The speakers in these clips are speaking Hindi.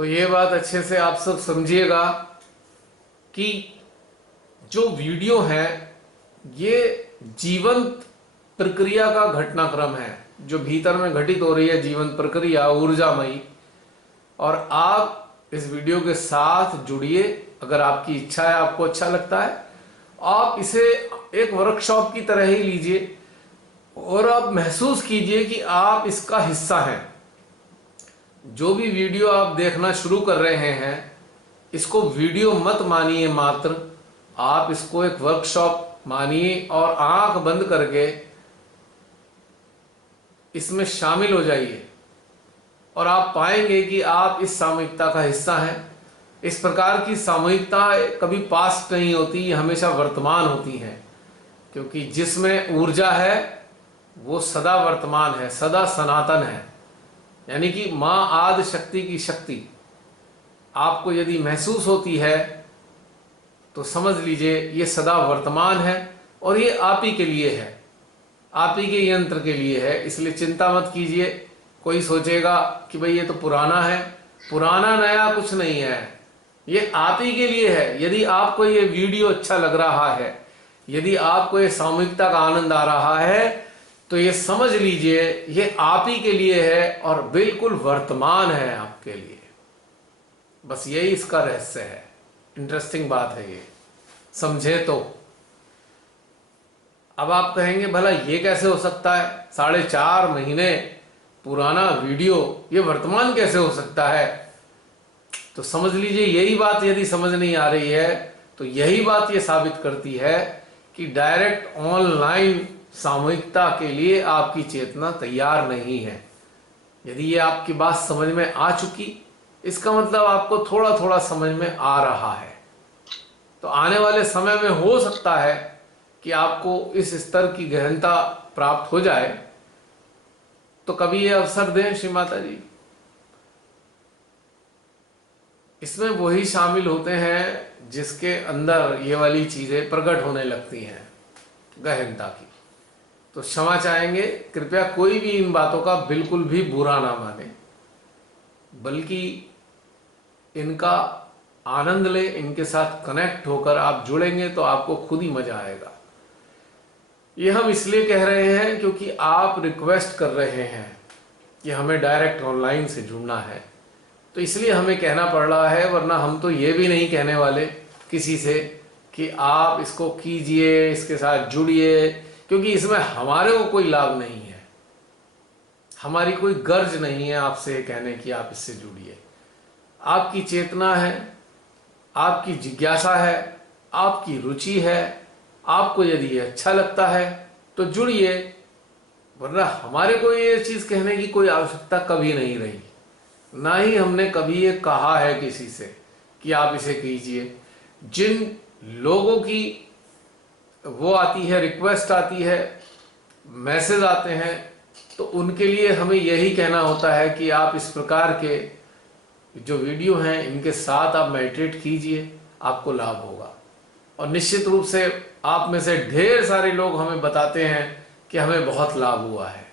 तो ये बात अच्छे से आप सब समझिएगा कि जो वीडियो है ये जीवंत प्रक्रिया का घटनाक्रम है, जो भीतर में घटित हो रही है जीवंत प्रक्रिया ऊर्जामयी। और आप इस वीडियो के साथ जुड़िए, अगर आपकी इच्छा है, आपको अच्छा लगता है, आप इसे एक वर्कशॉप की तरह ही लीजिए और आप महसूस कीजिए कि आप इसका हिस्सा हैं। जो भी वीडियो आप देखना शुरू कर रहे हैं, इसको वीडियो मत मानिए मात्र, आप इसको एक वर्कशॉप मानिए और आंख बंद करके इसमें शामिल हो जाइए और आप पाएंगे कि आप इस सामूहिकता का हिस्सा हैं। इस प्रकार की सामूहिकता कभी पास्ट नहीं होती, ये हमेशा वर्तमान होती हैं, क्योंकि जिसमें ऊर्जा है वो सदा वर्तमान है, सदा सनातन है। यानी कि मां आदि शक्ति की शक्ति आपको यदि महसूस होती है तो समझ लीजिए ये सदा वर्तमान है और ये आप ही के लिए है, आप ही के यंत्र के लिए है। इसलिए चिंता मत कीजिए। कोई सोचेगा कि भाई ये तो पुराना है, पुराना नया कुछ नहीं है, ये आप ही के लिए है। यदि आपको ये वीडियो अच्छा लग रहा है, यदि आपको ये सामूहिकता का आनंद आ रहा है, तो ये समझ लीजिए ये आप ही के लिए है और बिल्कुल वर्तमान है आपके लिए। बस यही इसका रहस्य है। इंटरेस्टिंग बात है ये, समझे तो। अब आप कहेंगे भला ये कैसे हो सकता है, 4.5 महीने पुराना वीडियो ये वर्तमान कैसे हो सकता है? तो समझ लीजिए यही बात यदि समझ नहीं आ रही है तो यही बात ये साबित करती है कि डायरेक्ट ऑनलाइन सामूहिकता के लिए आपकी चेतना तैयार नहीं है। यदि ये आपकी बात समझ में आ चुकी, इसका मतलब आपको थोड़ा थोड़ा समझ में आ रहा है। तो आने वाले समय में हो सकता है कि आपको इस स्तर की गहनता प्राप्त हो जाए, तो कभी ये अवसर दें श्री माता जी। इसमें वही शामिल होते हैं जिसके अंदर ये वाली चीजें प्रकट होने लगती हैं गहनता की। तो क्षमा चाहेंगे, कृपया कोई भी इन बातों का बिल्कुल भी बुरा ना माने, बल्कि इनका आनंद ले। इनके साथ कनेक्ट होकर आप जुड़ेंगे तो आपको खुद ही मजा आएगा। ये हम इसलिए कह रहे हैं क्योंकि आप रिक्वेस्ट कर रहे हैं कि हमें डायरेक्ट ऑनलाइन से जुड़ना है, तो इसलिए हमें कहना पड़ रहा है। वरना हम तो ये भी नहीं कहने वाले किसी से कि आप इसको कीजिए, इसके साथ जुड़िए, क्योंकि इसमें हमारे को कोई लाभ नहीं है, हमारी कोई गर्ज नहीं है आपसे कहने की आप इससे जुड़िए। आपकी चेतना है, आपकी जिज्ञासा है, आपकी रुचि है, आपको यदि ये अच्छा लगता है तो जुड़िए। वरना हमारे को ये चीज कहने की कोई आवश्यकता कभी नहीं रही, ना ही हमने कभी ये कहा है किसी से कि आप इसे कीजिए। जिन लोगों की वो आती है, रिक्वेस्ट आती है, मैसेज आते हैं, तो उनके लिए हमें यही कहना होता है कि आप इस प्रकार के जो वीडियो हैं इनके साथ आप मेडिटेट कीजिए, आपको लाभ होगा। और निश्चित रूप से आप में से ढेर सारे लोग हमें बताते हैं कि हमें बहुत लाभ हुआ है।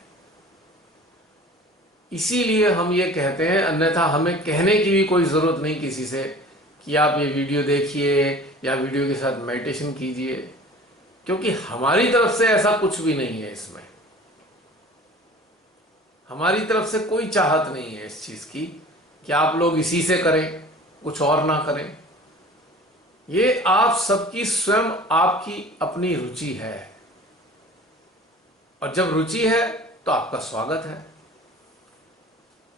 इसीलिए हम ये कहते हैं, अन्यथा हमें कहने की भी कोई जरूरत नहीं किसी से कि आप ये वीडियो देखिए या वीडियो के साथ मेडिटेशन कीजिए, क्योंकि हमारी तरफ से ऐसा कुछ भी नहीं है। इसमें हमारी तरफ से कोई चाहत नहीं है इस चीज की कि आप लोग इसी से करें, कुछ और ना करें। ये आप सबकी स्वयं आपकी अपनी रुचि है, और जब रुचि है तो आपका स्वागत है।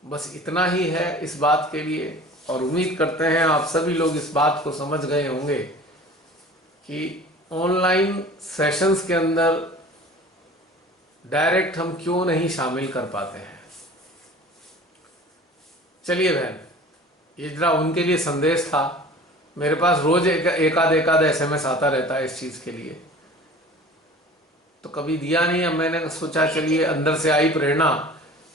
बस इतना ही है इस बात के लिए। और उम्मीद करते हैं आप सभी लोग इस बात को समझ गए होंगे कि ऑनलाइन सेशंस के अंदर डायरेक्ट हम क्यों नहीं शामिल कर पाते हैं। चलिए बहन, ये जरा उनके लिए संदेश था। मेरे पास रोज एकाध SMS आता रहता है इस चीज के लिए, तो कभी दिया नहीं। अब मैंने सोचा चलिए अंदर से आई प्रेरणा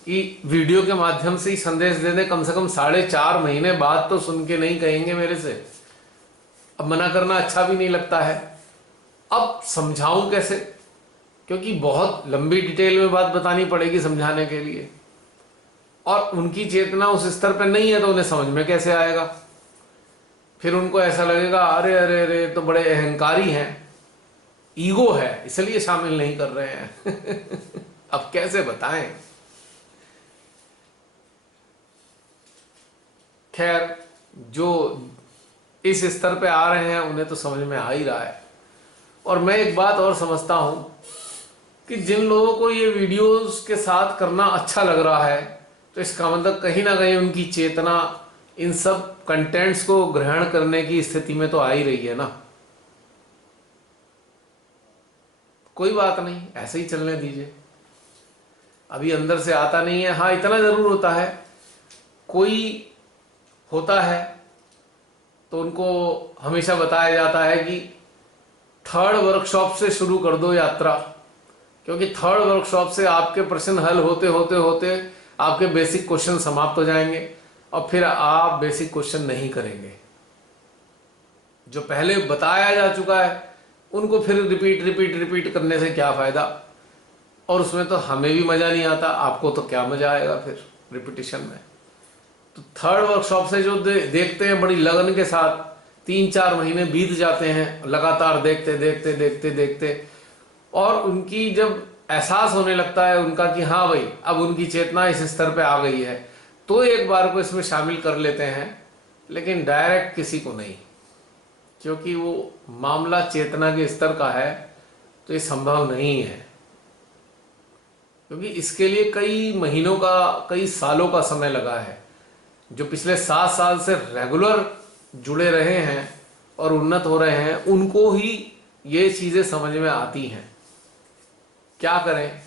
कि वीडियो के माध्यम से ही संदेश दे दे। कम से कम 4.5 महीने बाद तो सुन के नहीं कहेंगे मेरे से। अब मना करना अच्छा भी नहीं लगता है। अब समझाऊं कैसे, क्योंकि बहुत लंबी डिटेल में बात बतानी पड़ेगी समझाने के लिए। और उनकी चेतना उस स्तर पर नहीं है तो उन्हें समझ में कैसे आएगा? फिर उनको ऐसा लगेगा अरे अरे अरे तो बड़े अहंकारी हैं, ईगो है, इसलिए शामिल नहीं कर रहे हैं। अब कैसे बताएं? खैर, जो इस स्तर पे आ रहे हैं उन्हें तो समझ में आ ही रहा है। और मैं एक बात और समझता हूं कि जिन लोगों को ये वीडियोस के साथ करना अच्छा लग रहा है, तो इसका मतलब कहीं ना कहीं उनकी चेतना इन सब कंटेंट्स को ग्रहण करने की स्थिति में तो आ ही रही है ना। कोई बात नहीं, ऐसे ही चलने दीजिए। अभी अंदर से आता नहीं है। हाँ, इतना जरूर होता है, कोई होता है तो उनको हमेशा बताया जाता है कि थर्ड वर्कशॉप से शुरू कर दो यात्रा, क्योंकि थर्ड वर्कशॉप से आपके प्रश्न हल होते होते होते आपके बेसिक क्वेश्चन समाप्त हो जाएंगे और फिर आप बेसिक क्वेश्चन नहीं करेंगे। जो पहले बताया जा चुका है उनको फिर रिपीट रिपीट रिपीट करने से क्या फायदा? और उसमें तो हमें भी मजा नहीं आता, आपको तो क्या मजा आएगा फिर रिपीटिशन में। तो थर्ड वर्कशॉप से जो देखते हैं बड़ी लगन के साथ, 3-4 महीने बीत जाते हैं लगातार देखते देखते देखते देखते, और उनकी जब एहसास होने लगता है उनका कि हाँ भाई अब उनकी चेतना इस स्तर पे आ गई है, तो एक बार को इसमें शामिल कर लेते हैं, लेकिन डायरेक्ट किसी को नहीं, क्योंकि वो मामला चेतना के स्तर का है तो ये संभव नहीं है। क्योंकि इसके लिए कई महीनों का, कई सालों का समय लगा है। जो पिछले 7 साल से रेगुलर जुड़े रहे हैं और उन्नत हो रहे हैं, उनको ही ये चीजें समझ में आती हैं। क्या करें,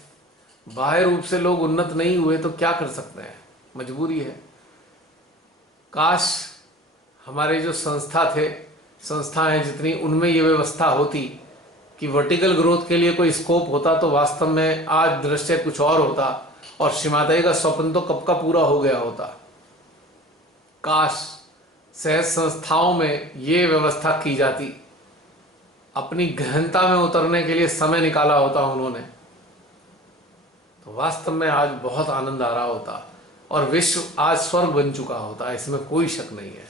बाह्य रूप से लोग उन्नत नहीं हुए तो क्या कर सकते हैं, मजबूरी है। काश हमारे जो संस्थाएं जितनी, उनमें ये व्यवस्था होती कि वर्टिकल ग्रोथ के लिए कोई स्कोप होता तो वास्तव में आज दृश्य कुछ और होता और श्रीमाताई का स्वप्न तो कब का पूरा हो गया होता। काश सहज संस्थाओं में ये व्यवस्था की जाती, अपनी गहनता में उतरने के लिए समय निकाला होता उन्होंने, तो वास्तव में आज बहुत आनंद आ रहा होता और विश्व आज स्वर्ग बन चुका होता, इसमें कोई शक नहीं है।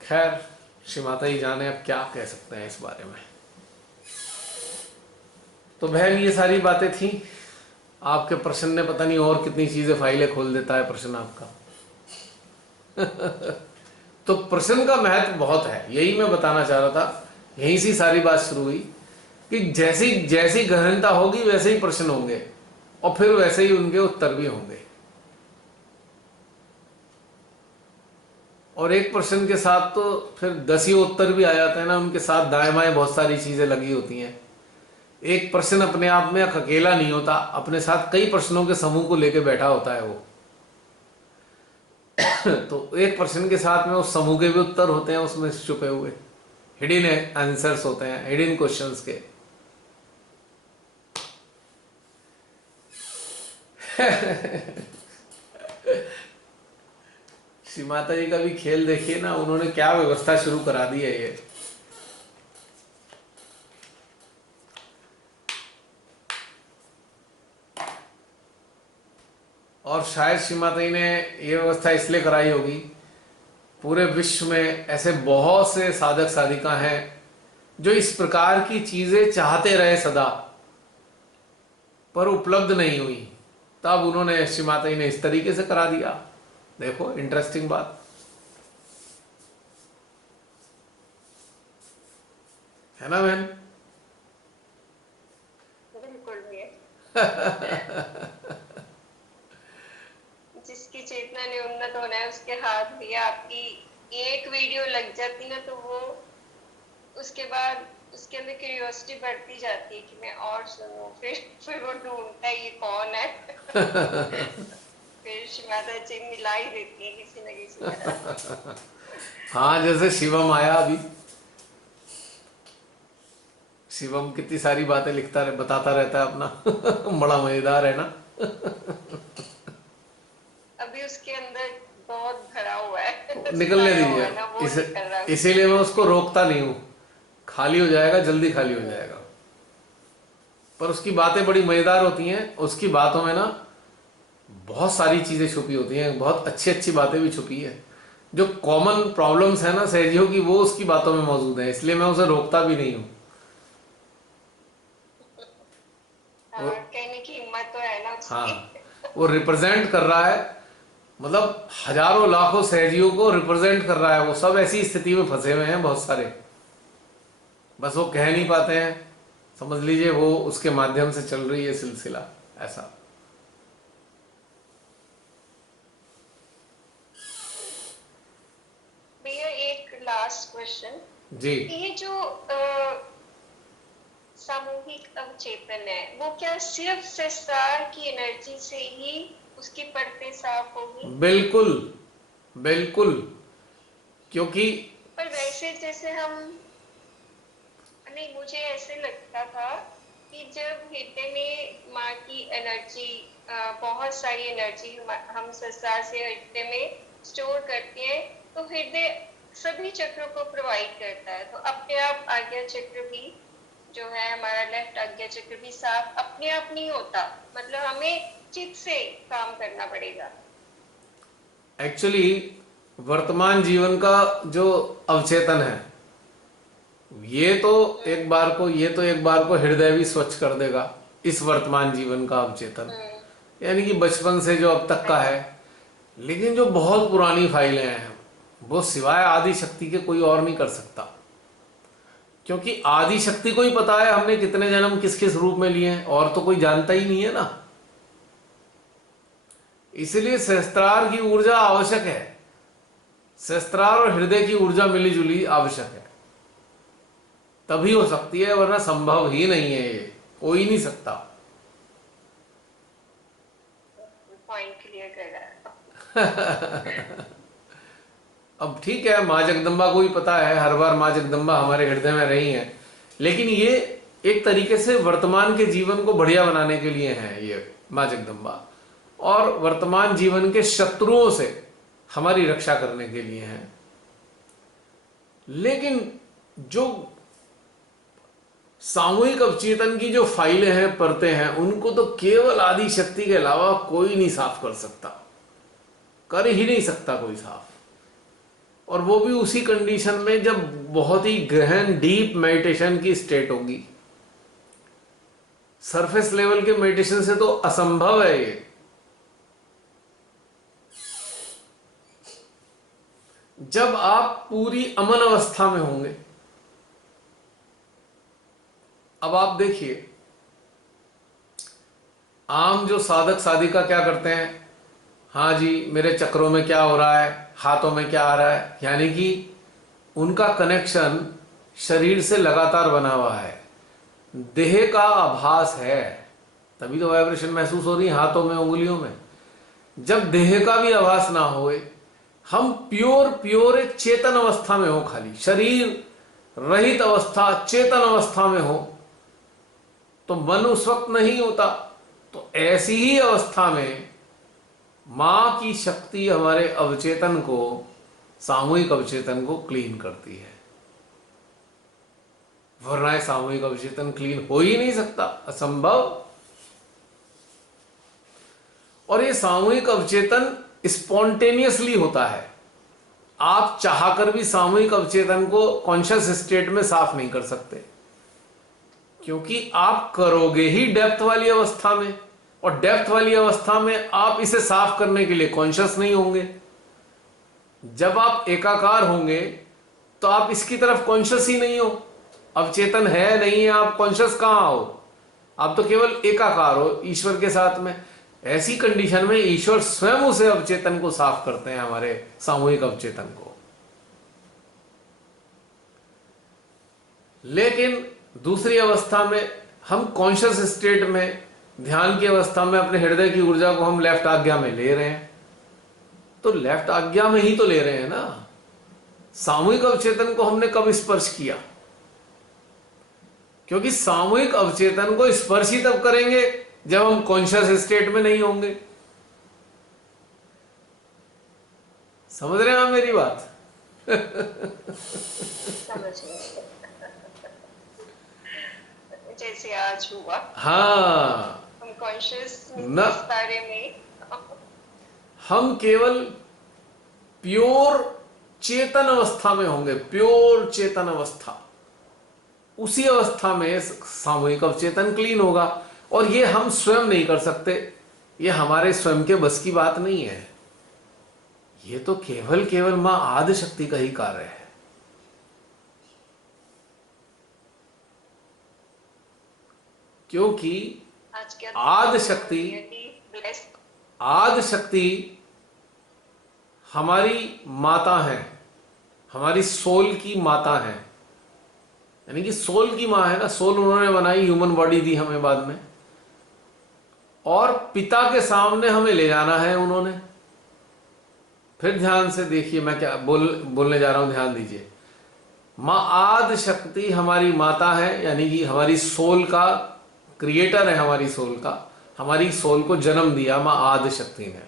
खैर, श्रीमाता जी जाने अब क्या कह सकते हैं इस बारे में। तो बहन, ये सारी बातें थी। आपके प्रश्न ने पता नहीं और कितनी चीजें, फाइलें खोल देता है प्रश्न आपका। तो प्रश्न का महत्व बहुत है, यही मैं बताना चाह रहा था। यहीं से सारी बात शुरू हुई कि जैसी जैसी गहनता होगी वैसे ही प्रश्न होंगे और फिर वैसे ही उनके उत्तर भी होंगे। और एक प्रश्न के साथ तो फिर 10 उत्तर भी आ जाते हैं ना, उनके साथ दाएं बाएं बहुत सारी चीजें लगी होती हैं। एक प्रश्न अपने आप में अकेला नहीं होता, अपने साथ कई प्रश्नों के समूह को लेकर बैठा होता है वो। तो एक प्रश्न के साथ में उस समूह के भी उत्तर होते हैं, उसमें छुपे हुए हिडन आंसर्स होते हैं, हिडन क्वेश्चंस के। श्री माता जी का भी खेल देखिए ना, उन्होंने क्या व्यवस्था शुरू करा दी है ये। और शायद श्री माता जी ने ये व्यवस्था इसलिए कराई होगी, पूरे विश्व में ऐसे बहुत से साधक साधिका हैं जो इस प्रकार की चीजें चाहते रहे सदा, पर उपलब्ध नहीं हुई, तब उन्होंने श्री माता जी ने इस तरीके से करा दिया। देखो, इंटरेस्टिंग बात है ना बहन? बिल्कुल भैया। जिसकी चेतना ने उन्नत होना है उसके हाथ भैया, आपकी एक वीडियो लग जाती ना तो वो उसके बाद उसके अंदर क्यूरियोसिटी बढ़ती जाती है कि मैं और सुनूं, फिर वो ढूंढता है ये कौन है। फिर शिवादा जी मिला ही देती है किसी न किसी तरह। हाँ, जैसे शिवम आया अभी, शिवम कितनी सारी बातें लिखता रहे, बताता रहता है अपना। बड़ा मजेदार है ना। अभी उसके अंदर बहुत भरा हुआ है, निकलने भरा हुआ दीजिए, है ना, वो निकल रहा है। इसीलिए मैं उसको रोकता नहीं हूँ। खाली हो जाएगा, जल्दी खाली हो जाएगा। पर उसकी बातें बड़ी मजेदार होती हैं। उसकी बातों में ना बहुत सारी चीजें छुपी होती हैं, बहुत अच्छी अच्छी बातें भी छुपी है। जो कॉमन प्रॉब्लम्स है ना सहजियों की, वो उसकी बातों में मौजूद है, इसलिए मैं उसे रोकता भी नहीं हूँ। हाँ, वो, कहने की हिम्मत तो है ना उसकी। हाँ, वो रिप्रेजेंट कर रहा है, मतलब हजारों लाखों सहजियों को रिप्रेजेंट कर रहा है। वो सब ऐसी स्थिति में फंसे हुए हैं बहुत सारे, बस वो कह नहीं पाते हैं। समझ लीजिए वो उसके माध्यम से चल रही है सिलसिला ऐसा। भैया एक लास्ट क्वेश्चन, जी, ये जो सामूहिक अवचेतन है, वो क्या सिर्फ संसार की एनर्जी से ही उसकी परतें साफ होगी? बिल्कुल, बिल्कुल, क्योंकि पर वैसे जैसे हम, नहीं, मुझे ऐसे लगता था कि जब हृदय में माँ की एनर्जी, बहुत सारी एनर्जी हम संसार से हृदय में स्टोर करते हैं, तो हृदय सभी चक्रों को प्रोवाइड करता है, तो अपने आप आज्ञा चक्र भी जो है हमारा, लेफ्ट आज्ञा चक्र भी साफ अपने आप नहीं होता, मतलब हमें चित्त से काम करना पड़ेगा। एक्चुअली वर्तमान जीवन का जो अवचेतन है, ये तो एक बार को हृदय भी स्वच्छ कर देगा, इस वर्तमान जीवन का अवचेतन, हम्म। यानी कि बचपन से जो अब तक का है। अच्छा। लेकिन जो बहुत पुरानी फाइलें हैं, वो सिवाय आदि शक्ति के कोई और नहीं कर सकता, क्योंकि आदि शक्ति को ही पता है हमने कितने जन्म किस किस रूप में लिए हैं, और तो कोई जानता ही नहीं है ना। इसलिए सहस्त्रार की ऊर्जा आवश्यक है, सहस्त्रार और हृदय की ऊर्जा मिली जुली आवश्यक है, तभी हो सकती है, वरना संभव ही नहीं है, ये हो ही नहीं सकता। पॉइंट क्लियर कर रहा है। अब ठीक है, माँ जगदम्बा को भी पता है, हर बार माँ जगदम्बा हमारे हृदय में रही हैं, लेकिन ये एक तरीके से वर्तमान के जीवन को बढ़िया बनाने के लिए है ये माँ जगदम्बा, और वर्तमान जीवन के शत्रुओं से हमारी रक्षा करने के लिए है। लेकिन जो सामूहिक अवचेतन की जो फाइलें हैं, परतें हैं, उनको तो केवल आदि शक्ति के अलावा कोई नहीं साफ कर सकता, कर ही नहीं सकता कोई साफ। और वो भी उसी कंडीशन में जब बहुत ही गहन डीप मेडिटेशन की स्टेट होगी। सरफेस लेवल के मेडिटेशन से तो असंभव है ये। जब आप पूरी अमन अवस्था में होंगे, अब आप देखिए, आम जो साधक साधिका क्या करते हैं, हाँ जी मेरे चक्रों में क्या हो रहा है, हाथों में क्या आ रहा है, यानी कि उनका कनेक्शन शरीर से लगातार बना हुआ है, देह का आभास है, तभी तो वाइब्रेशन महसूस हो रही है हाथों में, उंगलियों में। जब देह का भी आभास ना होए, हम प्योर प्योर एक चेतन अवस्था में हो, खाली शरीर रहित अवस्था, चेतन अवस्था में हो, तो मन उस वक्त नहीं होता। तो ऐसी ही अवस्था में मां की शक्ति हमारे अवचेतन को, सामूहिक अवचेतन को क्लीन करती है, वरना सामूहिक अवचेतन क्लीन हो ही नहीं सकता, असंभव। और ये सामूहिक अवचेतन स्पॉन्टेनियसली होता है, आप चाहकर भी सामूहिक अवचेतन को कॉन्शियस स्टेट में साफ नहीं कर सकते, क्योंकि आप करोगे ही डेप्थ वाली अवस्था में, और डेप्थ वाली अवस्था में आप इसे साफ करने के लिए कॉन्शियस नहीं होंगे। जब आप एकाकार होंगे तो आप इसकी तरफ कॉन्शियस ही नहीं हो, अवचेतन है नहीं है, आप कॉन्शियस कहां हो, आप तो केवल एकाकार हो ईश्वर के साथ में। ऐसी कंडीशन में ईश्वर स्वयं उसे अवचेतन को साफ करते हैं, हमारे सामूहिक अवचेतन को। लेकिन दूसरी अवस्था में हम कॉन्शियस स्टेट में, ध्यान की अवस्था में अपने हृदय की ऊर्जा को हम लेफ्ट आज्ञा में ले रहे हैं, तो लेफ्ट आज्ञा में ही तो ले रहे हैं ना। सामूहिक अवचेतन को हमने कब स्पर्श किया? क्योंकि सामूहिक अवचेतन को स्पर्श ही तब करेंगे जब हम कॉन्शियस स्टेट में नहीं होंगे। समझ रहे हैं आप मेरी बात? समझ गए। जैसे आज हुआ, हाँ हम कॉन्शियस ना, इस बारे में हम केवल प्योर चेतन अवस्था में होंगे, प्योर चेतन अवस्था। उसी अवस्था में सामूहिक अवचेतन क्लीन होगा। और ये हम स्वयं नहीं कर सकते, ये हमारे स्वयं के बस की बात नहीं है। ये तो केवल केवल मां आदि शक्ति का ही कार्य है। क्योंकि आदि शक्ति हमारी माता है, हमारी सोल की माता है, यानी कि सोल की मां है ना। सोल उन्होंने बनाई, ह्यूमन बॉडी दी हमें बाद में, और पिता के सामने हमें ले जाना है उन्होंने। फिर ध्यान से देखिए मैं क्या बोलने जा रहा हूं, ध्यान दीजिए। मां आदि शक्ति हमारी माता है, यानी कि हमारी सोल का क्रिएटर है, हमारी सोल का, हमारी सोल को जन्म दिया मां आदि शक्ति ने।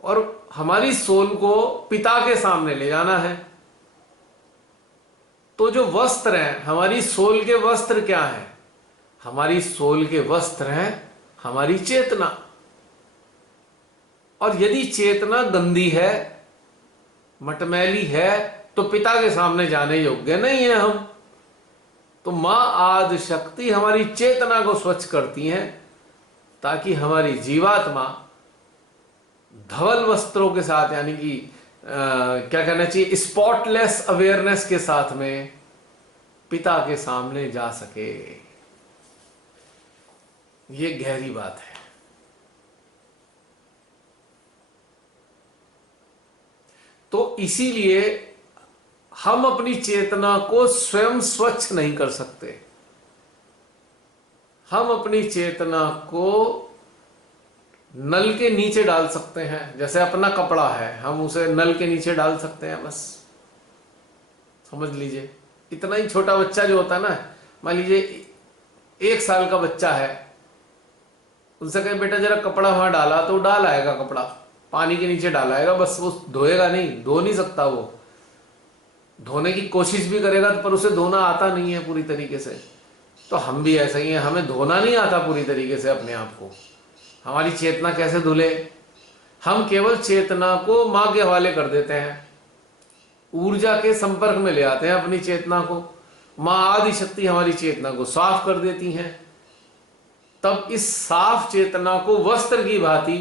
और हमारी सोल को पिता के सामने ले जाना है। तो जो वस्त्र हैं हमारी सोल के, वस्त्र क्या है? हमारी सोल के वस्त्र हैं हमारी चेतना। और यदि चेतना गंदी है, मटमैली है, तो पिता के सामने जाने योग्य नहीं है हम। तो मां आदि शक्ति हमारी चेतना को स्वच्छ करती हैं, ताकि हमारी जीवात्मा धवल वस्त्रों के साथ, यानी कि क्या कहना चाहिए, स्पॉटलेस अवेयरनेस के साथ में पिता के सामने जा सके। ये गहरी बात है। तो इसीलिए हम अपनी चेतना को स्वयं स्वच्छ नहीं कर सकते। हम अपनी चेतना को नल के नीचे डाल सकते हैं। जैसे अपना कपड़ा है, हम उसे नल के नीचे डाल सकते हैं, बस समझ लीजिए। इतना ही छोटा बच्चा जो होता है ना, मान लीजिए 1 साल का बच्चा है, उनसे कहे बेटा जरा कपड़ा वहां डाला, तो डाल आएगा कपड़ा, पानी के नीचे डाल आएगा, बस वो धोएगा नहीं, धो नहीं सकता। वो धोने की कोशिश भी करेगा पर उसे धोना आता नहीं है पूरी तरीके से। तो हम भी ऐसा ही हैं, हमें धोना नहीं आता पूरी तरीके से अपने आप को। हमारी चेतना कैसे धुले? हम केवल चेतना को मां के हवाले कर देते हैं, ऊर्जा के संपर्क में ले आते हैं अपनी चेतना को। मां आदि शक्ति हमारी चेतना को साफ कर देती हैं। तब इस साफ चेतना को वस्त्र की भांति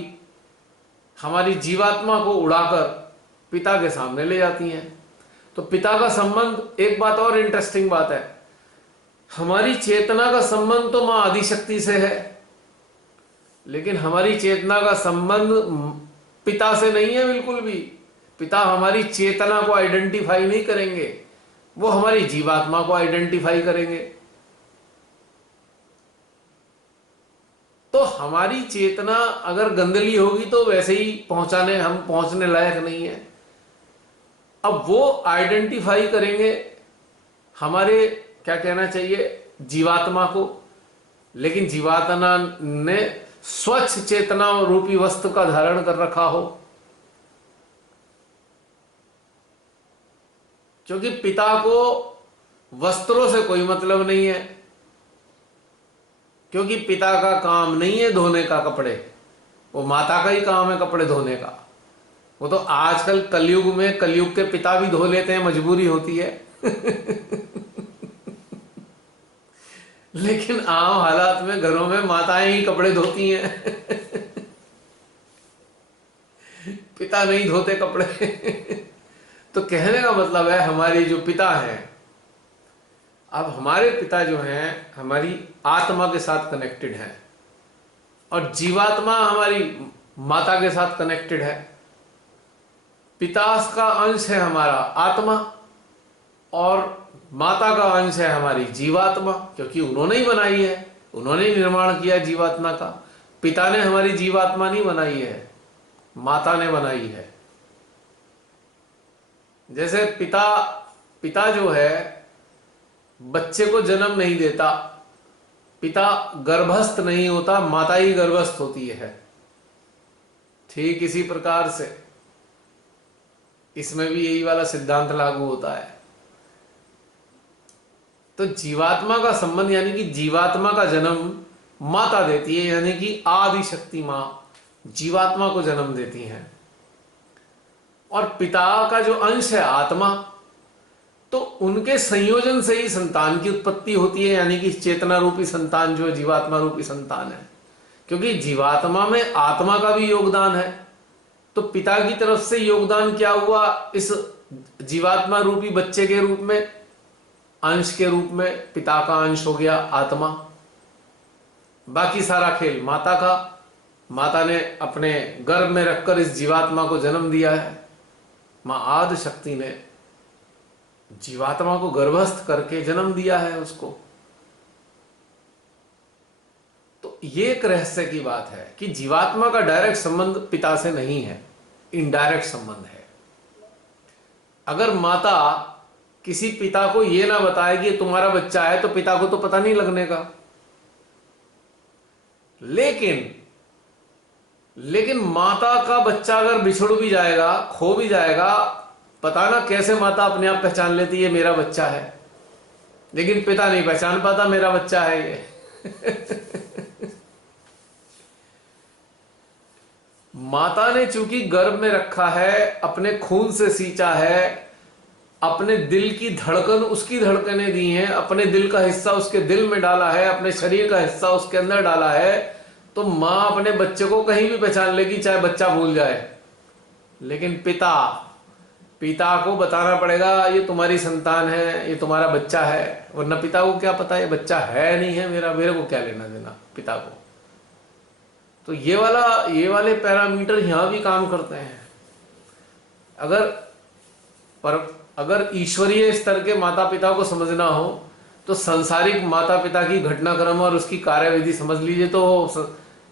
हमारी जीवात्मा को उड़ाकर पिता के सामने ले जाती हैं। तो पिता का संबंध, एक बात और इंटरेस्टिंग बात है, हमारी चेतना का संबंध तो मां आदि शक्ति से है, लेकिन हमारी चेतना का संबंध पिता से नहीं है बिल्कुल भी। पिता हमारी चेतना को आइडेंटिफाई नहीं करेंगे, वो हमारी जीवात्मा को आइडेंटिफाई करेंगे। तो हमारी चेतना अगर गंदली होगी तो वैसे ही हम पहुंचने लायक नहीं है। अब वो आइडेंटिफाई करेंगे हमारे, क्या कहना चाहिए, जीवात्मा को। लेकिन जीवात्मा ने स्वच्छ चेतना रूपी वस्तु का धारण कर रखा हो, क्योंकि पिता को वस्त्रों से कोई मतलब नहीं है, क्योंकि पिता का काम नहीं है धोने का कपड़े, वो माता का ही काम है कपड़े धोने का। वो तो आजकल कलयुग में, कलयुग के पिता भी धो लेते हैं, मजबूरी होती है लेकिन आम हालात में घरों में माताएं ही कपड़े धोती हैं पिता नहीं धोते कपड़े तो कहने का मतलब है हमारे जो पिता हैं, अब हमारे पिता जो हैं हमारी आत्मा के साथ कनेक्टेड हैं, और जीवात्मा हमारी माता के साथ कनेक्टेड है। पिता का अंश है हमारा आत्मा, और माता का अंश है हमारी जीवात्मा, क्योंकि उन्होंने ही बनाई है, उन्होंने ही निर्माण किया जीवात्मा का। पिता ने हमारी जीवात्मा नहीं बनाई है, माता ने बनाई है। जैसे पिता जो है बच्चे को जन्म नहीं देता, पिता गर्भस्थ नहीं होता, माता ही गर्भस्थ होती है। ठीक इसी प्रकार से इसमें भी यही वाला सिद्धांत लागू होता है। तो जीवात्मा का संबंध, यानी कि जीवात्मा का जन्म माता देती है, यानी कि आदि शक्ति मां जीवात्मा को जन्म देती हैं। और पिता का जो अंश है आत्मा, तो उनके संयोजन से ही संतान की उत्पत्ति होती है, यानी कि चेतना रूपी संतान जो है जीवात्मा रूपी संतान है। क्योंकि जीवात्मा में आत्मा का भी योगदान है, तो पिता की तरफ से योगदान क्या हुआ इस जीवात्मा रूपी बच्चे के रूप में, अंश के रूप में पिता का अंश हो गया आत्मा। बाकी सारा खेल माता का, माता ने अपने गर्भ में रखकर इस जीवात्मा को जन्म दिया है। मां आदि शक्ति ने जीवात्मा को गर्भस्थ करके जन्म दिया है उसको। तो ये एक रहस्य की बात है कि जीवात्मा का डायरेक्ट संबंध पिता से नहीं है, इनडायरेक्ट संबंध है। अगर माता किसी पिता को यह ना बताए कि तुम्हारा बच्चा है, तो पिता को तो पता नहीं लगने का। लेकिन माता का बच्चा अगर बिछड़ भी जाएगा, खो भी जाएगा, पता ना कैसे माता अपने आप पहचान लेती है मेरा बच्चा है, लेकिन पिता नहीं पहचान पाता मेरा बच्चा है ये। माता ने चूंकि गर्भ में रखा है, अपने खून से सींचा है, अपने दिल की धड़कन उसकी धड़कनें दी हैं, अपने दिल का हिस्सा उसके दिल में डाला है, अपने शरीर का हिस्सा उसके अंदर डाला है, तो मां अपने बच्चे को कहीं भी पहचान लेगी, चाहे बच्चा भूल जाए। लेकिन पिता को बताना पड़ेगा ये तुम्हारी संतान है, ये तुम्हारा बच्चा है, वरना पिता को क्या पता ये बच्चा है नहीं है मेरा, मेरे को क्या लेना देना पिता को। तो ये वाले पैरामीटर यहां भी काम करते हैं। अगर ईश्वरीय स्तर के माता पिता को समझना हो, तो सांसारिक माता पिता की घटनाक्रम और उसकी कार्यविधि समझ लीजिए, तो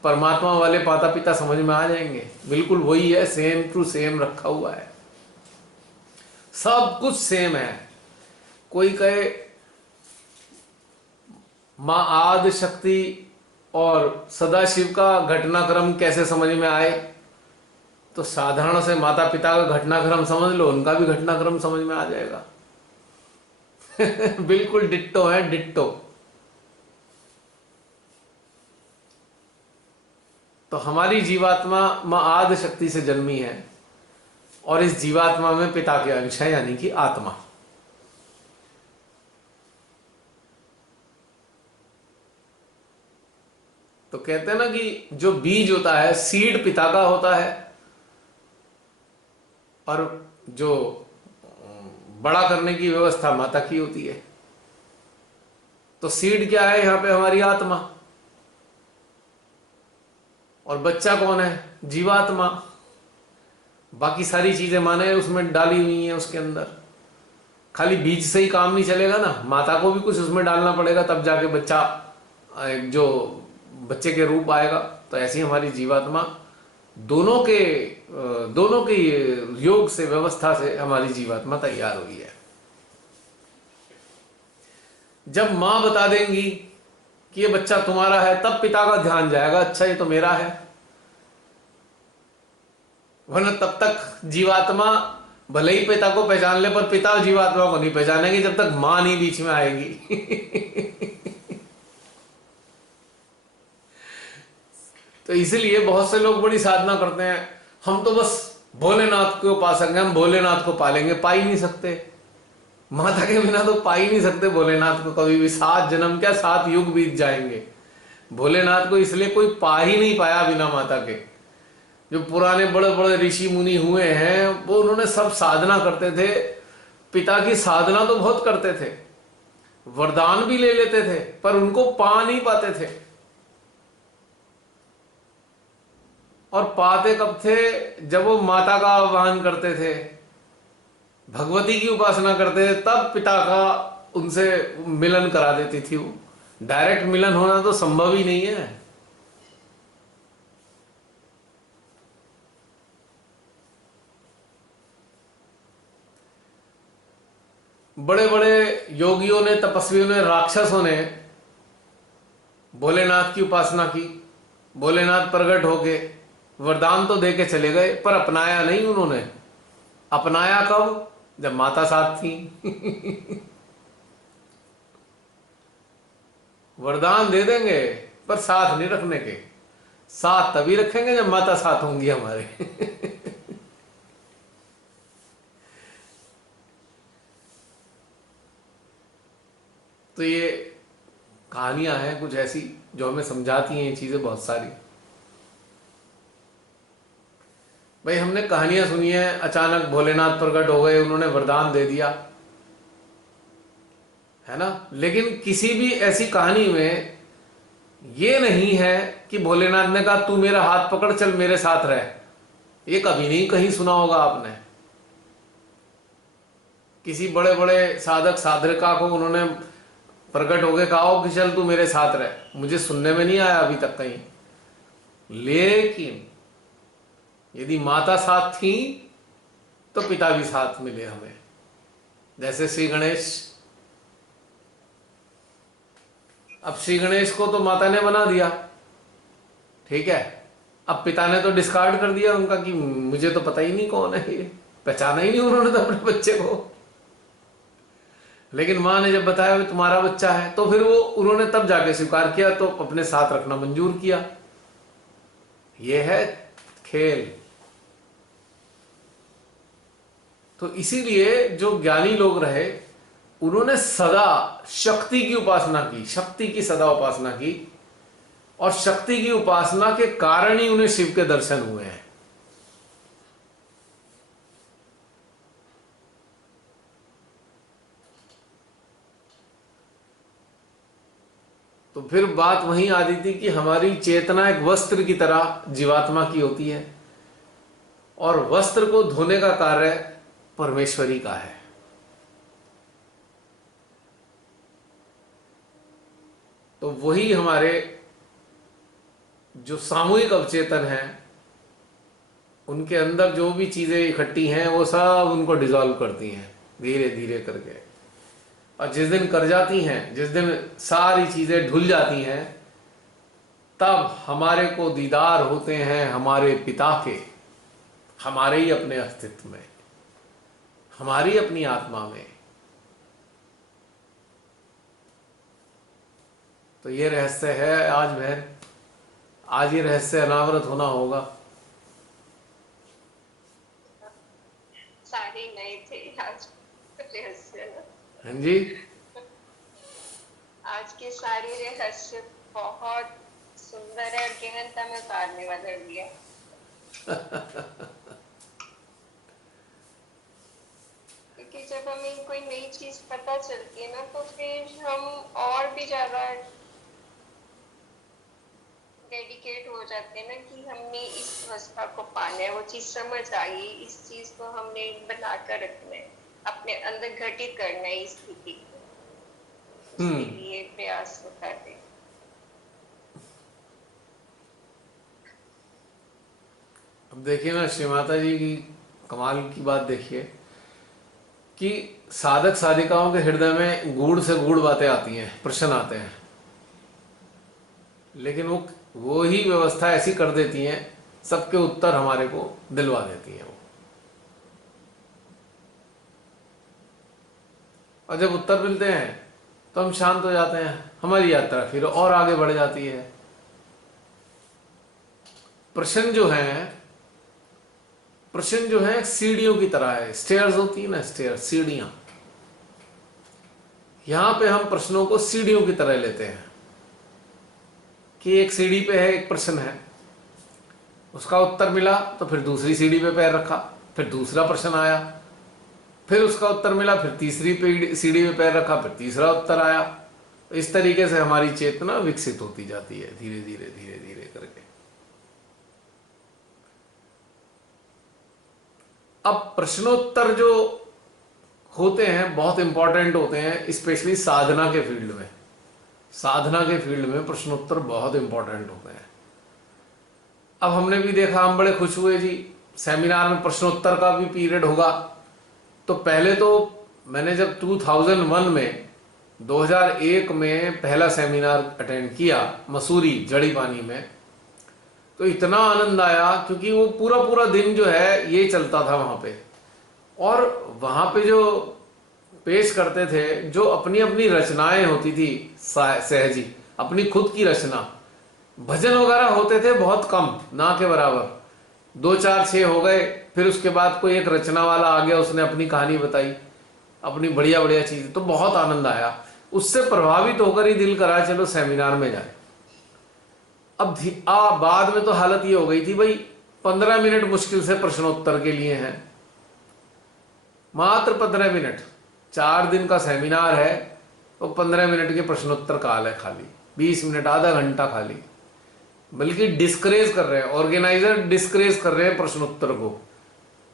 परमात्मा वाले माता पिता समझ में आ जाएंगे। बिल्कुल वही है, सेम टू सेम रखा हुआ है, सब कुछ सेम है। कोई कहे मां आदि शक्ति और सदाशिव का घटनाक्रम कैसे समझ में आए, तो साधारण से माता पिता का घटनाक्रम समझ लो, उनका भी घटनाक्रम समझ में आ जाएगा। बिल्कुल डिट्टो है, डिट्टो। तो हमारी जीवात्मा मां आदि शक्ति से जन्मी है, और इस जीवात्मा में पिता के अंश है, यानी कि आत्मा। तो कहते हैं ना कि जो बीज होता है, सीड पिता का होता है, और जो बड़ा करने की व्यवस्था माता की होती है। तो सीड क्या है यहां पे? हमारी आत्मा। और बच्चा कौन है? जीवात्मा। बाकी सारी चीजें माने उसमें डाली हुई हैं उसके अंदर। खाली बीज से ही काम नहीं चलेगा ना, माता को भी कुछ उसमें डालना पड़ेगा, तब जाके बच्चा जो बच्चे के रूप आएगा। तो ऐसी हमारी जीवात्मा, दोनों के योग से, व्यवस्था से हमारी जीवात्मा तैयार हुई है। जब मां बता देंगी कि ये बच्चा तुम्हारा है, तब पिता का ध्यान जाएगा, अच्छा ये तो मेरा है। वरना तब तक जीवात्मा भले ही पिता को पहचान ले, पर पिता जीवात्मा को नहीं पहचानेंगे जब तक मां नहीं बीच में आएगी। तो इसीलिए बहुत से लोग बड़ी साधना करते हैं, हम तो बस भोलेनाथ के उपासक हैं, हम भोलेनाथ को पालेंगे। पा ही नहीं सकते, माता के बिना तो पा ही नहीं सकते भोलेनाथ को कभी भी। 7 जन्म क्या 7 युग बीत जाएंगे। भोलेनाथ को इसलिए कोई पा ही नहीं पाया बिना माता के। जो पुराने बड़े बड़े ऋषि मुनि हुए हैं, वो उन्होंने सब साधना करते थे, पिता की साधना तो बहुत करते थे, वरदान भी ले लेते थे, पर उनको पा नहीं पाते थे। और पाते कब थे? जब वो माता का आह्वान करते थे, भगवती की उपासना करते थे, तब पिता का उनसे मिलन करा देती थी वो। डायरेक्ट मिलन होना तो संभव ही नहीं है। बड़े बड़े योगियों ने, तपस्वियों ने, राक्षसों ने भोलेनाथ की उपासना की। भोलेनाथ प्रकट होके वरदान तो दे के चले गए, पर अपनाया नहीं उन्होंने। अपनाया कब? जब माता साथ थी। वरदान दे देंगे पर साथ नहीं रखने के। साथ तभी रखेंगे जब माता साथ होंगी हमारे। तो ये कहानियां हैं कुछ ऐसी जो हमें समझाती हैं ये चीजें बहुत सारी। भाई हमने कहानियां सुनी है, अचानक भोलेनाथ प्रकट हो गए, उन्होंने वरदान दे दिया, है ना। लेकिन किसी भी ऐसी कहानी में ये नहीं है कि भोलेनाथ ने कहा तू मेरा हाथ पकड़ चल मेरे साथ रह। ये कभी नहीं कहीं सुना होगा आपने। किसी बड़े बड़े साधक साधका को उन्होंने प्रकट होके कहा हो कि चल तू मेरे साथ रह, मुझे सुनने में नहीं आया अभी तक कहीं। लेकिन यदि माता साथ थी तो पिता भी साथ मिले हमें। जैसे श्री गणेश, अब श्री गणेश को तो माता ने बना दिया, ठीक है, अब पिता ने तो डिस्कार्ड कर दिया उनका कि मुझे तो पता ही नहीं कौन है ये, पहचाना ही नहीं उन्होंने तो अपने बच्चे को। लेकिन माँ ने जब बताया कि तुम्हारा बच्चा है तो फिर वो उन्होंने तब जाके स्वीकार किया, तो अपने साथ रखना मंजूर किया। ये है खेल। तो इसीलिए जो ज्ञानी लोग रहे उन्होंने सदा शक्ति की उपासना की, शक्ति की सदा उपासना की, और शक्ति की उपासना के कारण ही उन्हें शिव के दर्शन हुए हैं। तो फिर बात वहीं आती थी कि हमारी चेतना एक वस्त्र की तरह जीवात्मा की होती है, और वस्त्र को धोने का कार्य परमेश्वरी का है। तो वही हमारे जो सामूहिक अवचेतन हैं उनके अंदर जो भी चीजें इकट्ठी हैं वो सब उनको डिसॉल्व करती हैं धीरे धीरे करके। और जिस दिन कर जाती हैं, जिस दिन सारी चीजें धुल जाती हैं, तब हमारे को दीदार होते हैं हमारे पिता के, हमारे ही अपने अस्तित्व में, हमारी अपनी आत्मा में। तो ये रहस्य है आज बहन, आज ये रहस्य अनावृत होना होगा। सारे नए थे आज रहस्य ना। हाँ जी, आज के सारे रहस्य बहुत सुंदर है और गहनता में उतारने वाला दिया। क्योंकि जब हमें कोई नई चीज पता चलती है ना तो फिर हम और भी ज्यादा डेडिकेट हो जाते हैं ना कि हमने इस अवस्था को पाना है, वो चीज समझ आई, इस चीज को हमने बनाकर रखना है, अपने अंदर घटित करना है इस स्थिति को, उसके लिए प्रयास करते हैं। अब देखिए ना श्री माता जी की कमाल की बात देखिए कि साधक साधिकाओं के हृदय में गूढ़ से गूढ़ बातें आती हैं, प्रश्न आते हैं, लेकिन वो ही व्यवस्था ऐसी कर देती हैं, सबके उत्तर हमारे को दिलवा देती हैं वो। और जब उत्तर मिलते हैं तो हम शांत हो जाते हैं, हमारी यात्रा फिर और आगे बढ़ जाती है। प्रश्न जो है सीढ़ियों की तरह है, स्टेयर्स होती है ना, स्टेयर सीढ़ियां। यहां पे हम प्रश्नों को सीढ़ियों की तरह लेते हैं कि एक सीढ़ी पे है, एक प्रश्न है, उसका उत्तर मिला तो फिर दूसरी सीढ़ी पे पैर रखा, फिर दूसरा प्रश्न आया, फिर उसका उत्तर मिला, फिर तीसरी सीढ़ी पे पैर रखा, फिर तीसरा उत्तर आया। तो इस तरीके से हमारी चेतना विकसित होती जाती है धीरे धीरे धीरे धीरे करके। अब प्रश्नोत्तर जो होते हैं बहुत इंपॉर्टेंट होते हैं, स्पेशली साधना के फील्ड में। साधना के फील्ड में प्रश्नोत्तर बहुत इंपॉर्टेंट होते हैं। अब हमने भी देखा, हम बड़े खुश हुए जी, सेमिनार में प्रश्नोत्तर का भी पीरियड होगा। तो पहले तो मैंने जब 2001 में 2001 में पहला सेमिनार अटेंड किया मसूरी जड़ी पानी में, तो इतना आनंद आया क्योंकि वो पूरा पूरा दिन जो है ये चलता था वहां पे। और वहां पे जो पेश करते थे, जो अपनी अपनी रचनाएं होती थी सहजी, अपनी खुद की रचना, भजन वगैरह होते थे बहुत कम, ना के बराबर, 2 4 6 हो गए, फिर उसके बाद कोई एक रचना वाला आ गया, उसने अपनी कहानी बताई, अपनी बढ़िया बढ़िया चीज, तो बहुत आनंद आया। उससे प्रभावित होकर ही दिल करा चलो सेमिनार में जाए। अब बाद में तो हालत ये हो गई थी भाई, 15 मिनट मुश्किल से प्रश्नोत्तर के लिए हैं, मात्र 15 मिनट, 4 दिन का सेमिनार है, तो 15 मिनट के प्रश्नोत्तर काल है खाली, 20 मिनट, आधा घंटा खाली। बल्कि डिस्करेज कर रहे हैं, ऑर्गेनाइजर डिस्करेज कर रहे हैं प्रश्नोत्तर को।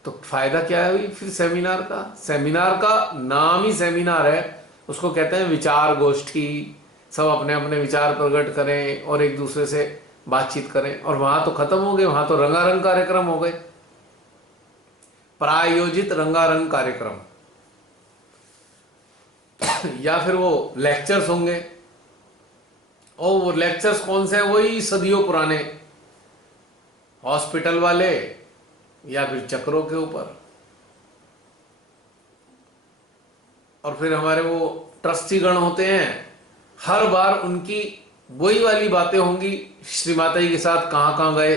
तो फायदा क्या है भाई फिर सेमिनार का? सेमिनार का नाम ही सेमिनार है, उसको कहते हैं विचार गोष्ठी, सब अपने अपने विचार प्रकट करें और एक दूसरे से बातचीत करें। और वहां तो खत्म हो गए, वहां तो रंगारंग कार्यक्रम हो गए, प्रायोजित रंगारंग कार्यक्रम। या फिर वो लेक्चर्स होंगे, और वो लेक्चर्स कौन से हैं? वही सदियों पुराने हॉस्पिटल वाले, या फिर चक्रों के ऊपर। और फिर हमारे वो ट्रस्टीगण होते हैं, हर बार उनकी वही वाली बातें होंगी, श्री माता जी के साथ कहाँ कहाँ गए,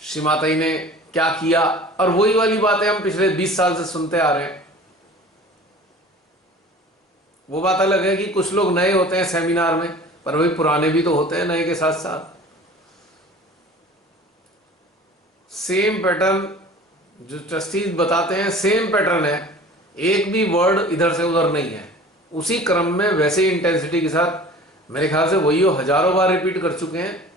श्री माता जी ने क्या किया, और वही वाली बातें हम पिछले 20 साल से सुनते आ रहे हैं। वो बात अलग है कि कुछ लोग नए होते हैं सेमिनार में, पर वही पुराने भी तो होते हैं नए के साथ साथ। सेम पैटर्न जो ट्रस्टीज बताते हैं, सेम पैटर्न है, एक भी वर्ड इधर से उधर नहीं है, उसी क्रम में वैसे ही इंटेंसिटी के साथ। मेरे ख्याल से वही वो हजारों बार रिपीट कर चुके हैं।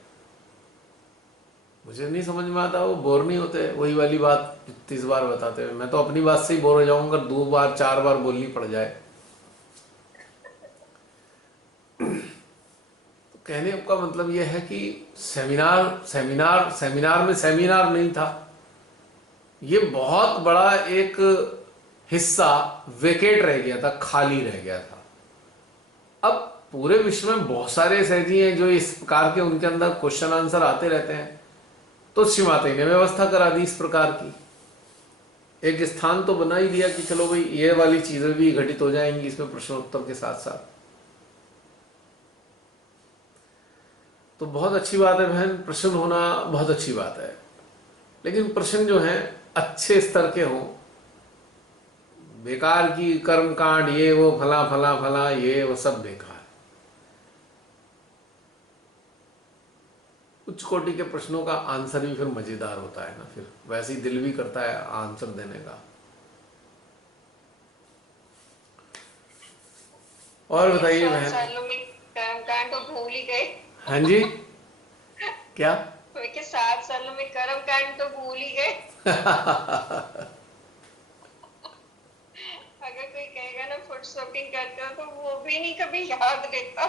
मुझे नहीं समझ में आता, वो बोर नहीं होते वही वाली बात 30 बार बताते हैं? मैं तो अपनी बात से ही बोर हो जाऊंगा, 2 बार 4 बार बोलनी पड़ जाए। तो कहने का मतलब यह है कि सेमिनार सेमिनार सेमिनार में सेमिनार नहीं था, ये बहुत बड़ा एक हिस्सा वेकेट रह गया था, खाली रह गया था। अब पूरे विश्व में बहुत सारे ऐसे जी हैं जो इस प्रकार के उनके अंदर क्वेश्चन आंसर आते रहते हैं, तो श्री माता जी ने व्यवस्था करा दी इस प्रकार की, एक स्थान तो बना ही दिया कि चलो भाई ये वाली चीजें भी घटित हो जाएंगी इसमें प्रश्नोत्तर के साथ साथ। तो बहुत अच्छी बात है बहन, प्रश्न होना बहुत अच्छी बात है, लेकिन प्रश्न जो है अच्छे स्तर के हों, बेकार की कर्म कांड ये वो फला फला फला ये वो सब बेकार। उच्च कोटि के प्रश्नों का आंसर भी फिर मजेदार होता है ना, फिर वैसे ही दिल भी करता है आंसर देने का। और बताइए 7 बहन। सालों में कर्मकांड तो भूल ही गए। हाँ जी, क्या? मैं कि 7 सालों में कर्मकांड तो भूल ही गए। अगर कोई कहेगा ना फुट शॉपिंग करते हो, तो वो भी नहीं कभी याद रहता।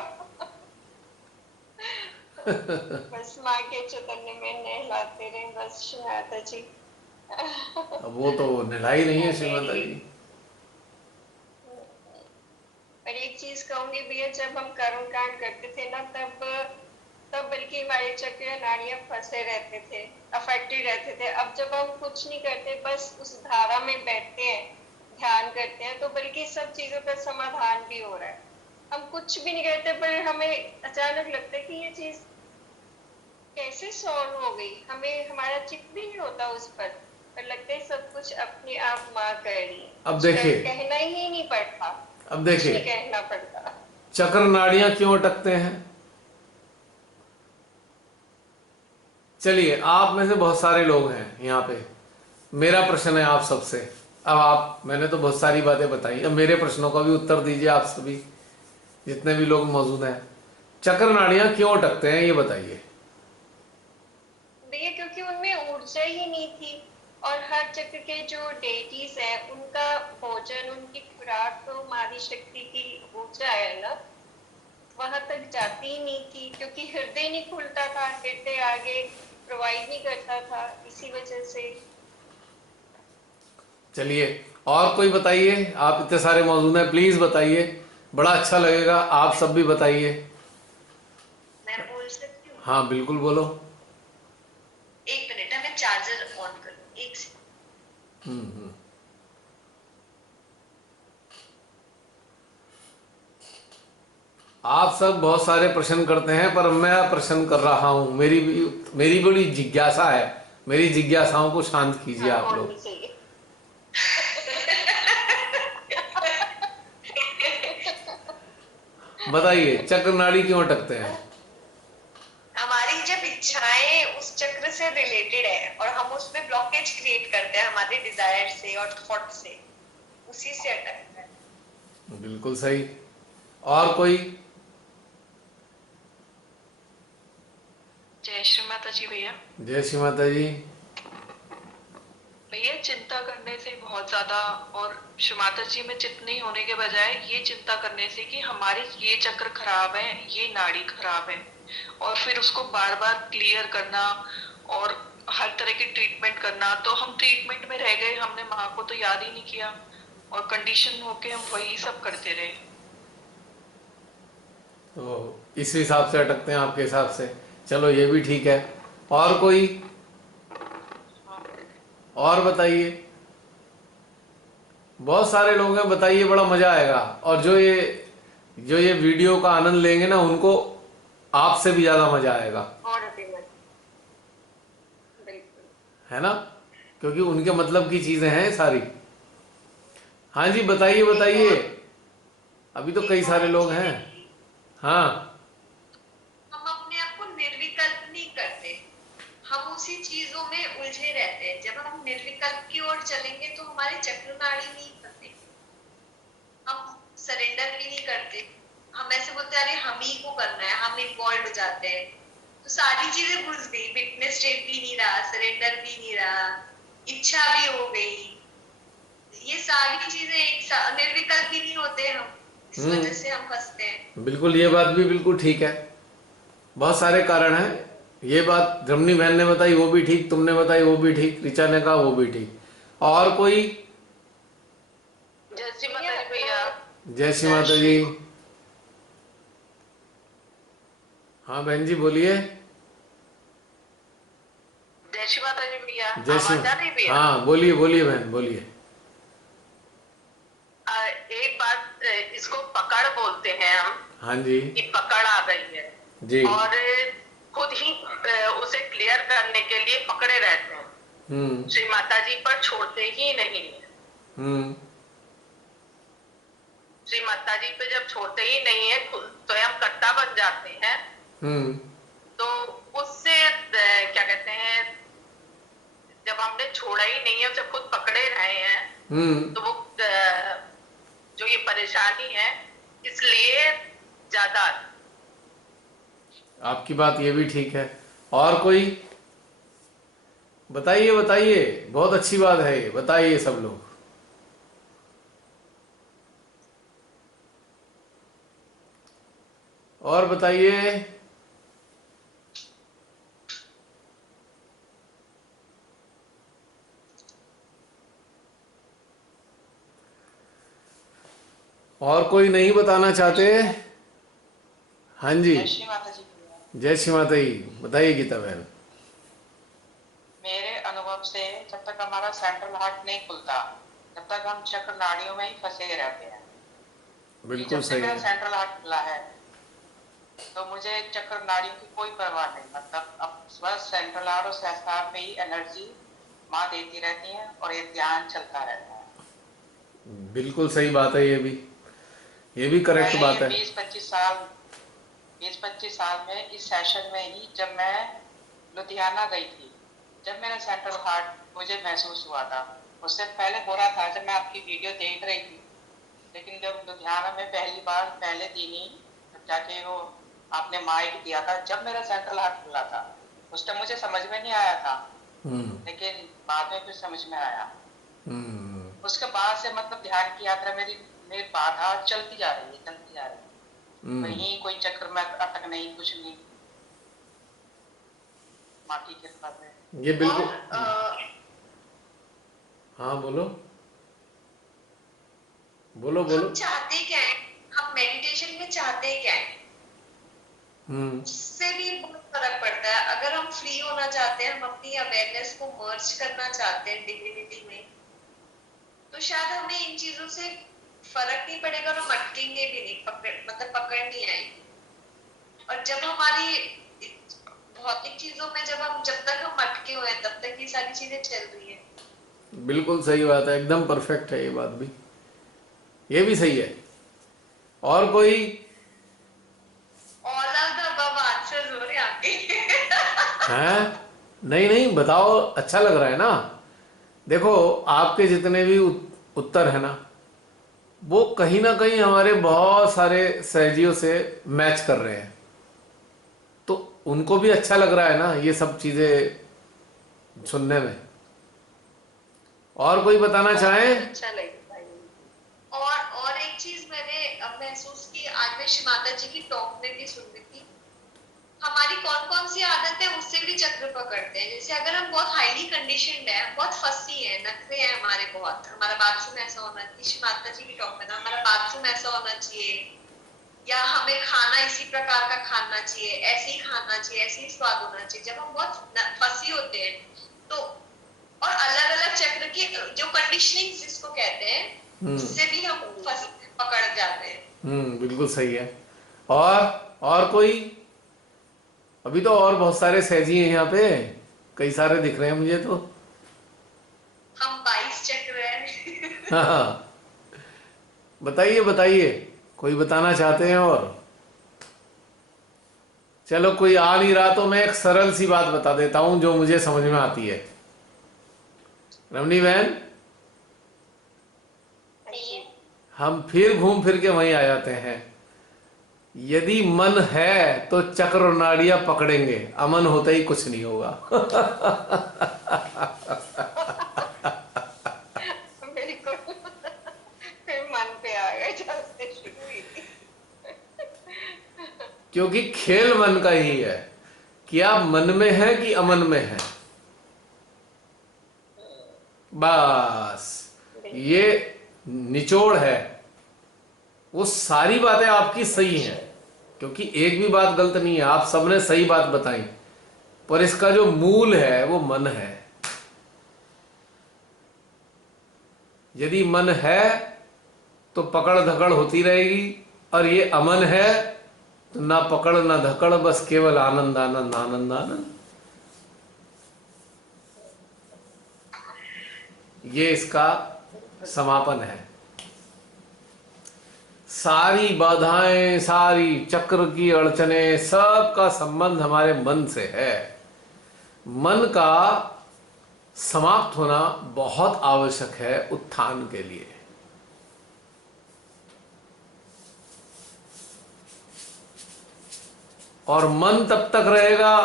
बस माँ के चैतन्य में नहलाते रहे, बस श्रीमाता जी। अब वो तो नलाई नहीं है श्री माता नहीं, जी। पर एक चीज कहूंगी भैया, जब हम कर्म कांड करते थे ना, तब तब बल्कि हमारे चक्र नाड़ियां फंसे रहते थे, अफेक्टेड रहते थे। अब जब हम कुछ नहीं करते, बस उस धारा में बैठते हैं, ध्यान करते हैं, तो बल्कि सब चीजों का समाधान भी हो रहा है। हम कुछ भी नहीं करते, पर हमें अचानक लगता है कि ये चीज कैसे सॉल्व हो गई, हमें हमारा चित भी नहीं होता उस पर लगता है सब कुछ अपने आप माँ कर रही है, अब कुछ देखिए, कहना ही नहीं पड़ता, अब कुछ देखिए नहीं कहना पड़ता। चक्र नाड़ियां क्यों अटकते हैं? चलिए, आप में से बहुत सारे लोग हैं यहाँ पे, मेरा प्रश्न है आप सबसे। अब आप, मैंने तो बहुत सारी बातें बताई, अब मेरे प्रश्नों का भी उत्तर दीजिए आप सभी, जितने भी लोग मौजूद हैं। चक्र नाड़ियां क्यों अटकते हैं ये बताइए। भैया क्योंकि उनमें ऊर्जा ही नहीं थी, और हर चक्र के जो डेटीज है, उनका भोजन, उनकी खुराक तो मादी शक्ति की ऊर्जा है ना, वहां तक जाती ही नहीं थी, क्योंकि हृदय नहीं खुलता था, हृदय आगे प्रोवाइड नहीं करता था, इसी वजह से। चलिए, और कोई बताइए, आप इतने सारे मौजूद हैं, प्लीज बताइए, बड़ा अच्छा लगेगा, आप सब भी बताइए। मैं बोल सकती हूँ? हाँ बिल्कुल बोलो। एक मिनट, मैं चार्जर ऑन करूँ, एक सेकंड। हम्म। आप सब बहुत सारे प्रश्न करते हैं, पर मैं प्रश्न कर रहा हूँ। मेरी बड़ी जिज्ञासा है। मेरी जिज्ञासाओं को शांत कीजिए हाँ, आप होनी लोग। चाहिए। बताइए, चक्र नाड़ी क्यों अटकते हैं? हमारी जब इच्छाएं उस चक्र से रिलेटेड है और हम उसमें ब्लॉकेज क्रिएट करते हैं हमारे डिजायर से और थॉट से, उसी से अटकता है। बिल्कुल सही। और कोई? जय श्री माता जी भैया। जय श्री माता जी। भैया चिंता करने से बहुत ज्यादा, और श्री माता जी में चित्त होने के बजाय ये चिंता करने से कि हमारे ये चक्र खराब है, ये नाड़ी खराब है, और फिर उसको बार बार क्लियर करना और हर तरह की ट्रीटमेंट करना, तो हम ट्रीटमेंट में रह गए, हमने माँ को तो याद ही नहीं किया और कंडीशन होके हम वही सब करते रहे। तो इस हिसाब से अटकते हैं आपके हिसाब से? चलो ये भी ठीक है। और कोई? और बताइए। बहुत सारे लोग हैं, बताइए, बड़ा मजा आएगा। और जो ये वीडियो का आनंद लेंगे ना, उनको आपसे भी ज्यादा मजा आएगा। और अभी मैं बिल्कुल। है ना? क्योंकि उनके मतलब की चीजें हैं सारी। हाँ जी, बताइए एक बताइए। और अभी तो कई एक सारे और लोग चीज हैं। है कि हाँ। हम अपने आप को निर्विकल्प नहीं करते, हम उसी चीजों में उलझे रहते हैं। जब हम निर्विकल्प की ओर चलेंगे तो हमारे चक्र नाड़ी नहीं फंसेंगे, हम सरेंडर भी नहीं करते। हम ऐसे बोलते हैं अरे हम ही को करना है, हम इन्वॉल्व हो जाते हैं, तो सारी चीजें घुस गई, विटनेस स्टेट भी नहीं रहा, सरेंडर भी नहीं रहा, इच्छा भी हो गई। ये सारी चीजें एक साथ निर्विकल्प ही नहीं होते हम, इस वजह से हम फंसते हैं। बिल्कुल, ये बात भी बिल्कुल ठीक है। बहुत सारे कारण हैं। ये बात रमनी बहन ने बताई, वो भी ठीक। तुमने बताई, वो भी ठीक। ऋचा ने कहा, वो भी ठीक। और कोई? जय श्री माता जी भैया। जय श्री माता जी। हाँ बहन जी, बोलिए। जय श्री माता जी भैया। जय श्री। आवाज आ रही भैया? हाँ बोलिए बोलिए बहन, बोलिए। एक बात, इसको पकड़ बोलते हैं हम, हाँ जी। कि पकड़ आ गई है, जी। और खुद ही उसे क्लियर करने के लिए पकड़े रहते हैं, श्री माता जी पर छोड़ते ही नहीं है। हम्म। श्री माता जी पे जब छोड़ते ही नहीं है, खुद स्वयं कट्टा बन जाते हैं, तो उससे क्या कहते हैं, जब हमने छोड़ा ही नहीं है, उसे खुद पकड़े रहे हैं, तो वो जो ये परेशानी है, इसलिए ज्यादा। आपकी बात ये भी ठीक है। और कोई? बताइए बताइए, बहुत अच्छी बात है ये, बताइए सब लोग। और बताइए। और कोई नहीं बताना चाहते? हाँ जी। जय श्री माता जी भैया। जय श्री माता जी। बताइए गीता बहन। मेरे अनुभव से जब तक हमारा सेंट्रल हार्ट नहीं खुलता, तब तक हम चक्र नाड़ियों में ही फंसे रहते हैं। बिल्कुल जब से सही मेरा है। सेंट्रल हार्ट खुला है, तो मुझे चक्र नाड़ियों की कोई परवाह नहीं। मतलब अब बस सेंट्रल हार्ट और सहस्त्रार पे ही एनर्जी माँ देती रहती है और ये ध्यान चलता रहता है। बिल्कुल सही बात है, ये भी करेक्ट पहले बात ये है। 20-25 साल में इस सेशन में ही, जब मैं लुधियाना गई थी, जब मेरा सेंट्रल हार्ट मुझे महसूस हुआ था। उससे पहले हो रहा था जब मैं आपकी वीडियो देख रही थी, लेकिन जब लुधियाना में पहली बार पहले दिन ही जाके वो आपने माइक दिया था, जब मेरा सेंट्रल हार्ट खुला था, उस टाइम मुझे समझ में नहीं आया था, लेकिन बाद में फिर समझ में आया। उसके बाद से मतलब ध्यान की यात्रा मेरी बाधा चलती जा रही है, चलती जा रही है। कहीं कोई चक्र में अटक नहीं, कुछ नहीं, माँ की कृपा से। ये बिल्कुल। और हाँ बोलो बोलो बोलो। हम चाहते क्या है, हम मेडिटेशन में चाहते क्या है, उससे भी बहुत फर्क पड़ता है। अगर हम फ्री होना चाहते हैं, हम अपनी अवेयरनेस को मर्ज करना चाहते हैं डिविनिटी में, तो शायद हमें इन चीजों से फर्क नहीं पड़ेगा और हम अटकेंगे भी नहीं, मतलब पकड़ नहीं आएगी। और जब हमारी भौतिक चीजों में जब तक हम अटके हुए हैं तब तक ये सारी चीजें चल रही है। बिल्कुल सही बात है, एकदम परफेक्ट है ये बात भी, ये भी सही है। और कोई? All of the above answers हो रहे आपके। हैं? नहीं नहीं, बताओ, अच्छा लग रहा है ना। देखो, आपके जितने भी उत्तर है ना, वो कहीं ना कहीं हमारे बहुत सारे सहजियों से मैच कर रहे हैं, तो उनको भी अच्छा लग रहा है ना ये सब चीजें सुनने में। और कोई बताना चाहे? अच्छा लगता है। और एक चीज मैंने अब महसूस की, आज मैं माता जी की टॉक में भी सुन रही थी, हमारी कौन कौन सी आदत है उससे भी चक्र पकड़ते हैं। जैसे अगर हम बहुत हाईली कंडीशनड है, बहुत फसी है, नखरे हैं हमारे बहुत, हमारा बाथरूम ऐसा होना चाहिए, माता जी की टॉक में था, हमारा बाथरूम ऐसा होना चाहिए, या हमें खाना इसी प्रकार का खाना चाहिए, ऐसे ही खाना चाहिए, ऐसे ही स्वाद होना चाहिए। जब हम बहुत फसी होते हैं तो, और अलग अलग चक्र की जो कंडीशनिंग जिसको कहते हैं, उससे भी हम पकड़ जाते हैं। बिल्कुल सही है। और कोई? अभी तो और बहुत सारे सहजी हैं यहाँ पे, कई सारे दिख रहे हैं मुझे तो। हम 22 चक्र हैं। हाँ, बताइए बताइए, कोई बताना चाहते हैं? और चलो, कोई आ नहीं रहा तो मैं एक सरल सी बात बता देता हूं जो मुझे समझ में आती है। रमनी बहन, हम फिर घूम फिर के वहीं आ जाते हैं। यदि मन है तो चक्र और नाड़ियां पकड़ेंगे, अमन होते ही कुछ नहीं होगा। बिल्कुल। फिर मन पे आ गए जब से शुरू हुई थी। क्योंकि खेल मन का ही है कि आप मन में है कि अमन में है, बस ये निचोड़ है। वो सारी बातें आपकी सही हैं, क्योंकि एक भी बात गलत नहीं है, आप सबने सही बात बताई, पर इसका जो मूल है वो मन है। यदि मन है तो पकड़ धकड़ होती रहेगी, और ये अमन है तो ना पकड़ ना धकड़, बस केवल आनंद आनंद आनंद आनंद। ये इसका समापन है। सारी बाधाएं, सारी चक्र की अड़चने, सब का संबंध हमारे मन से है। मन का समाप्त होना बहुत आवश्यक है उत्थान के लिए। और मन तब तक रहेगा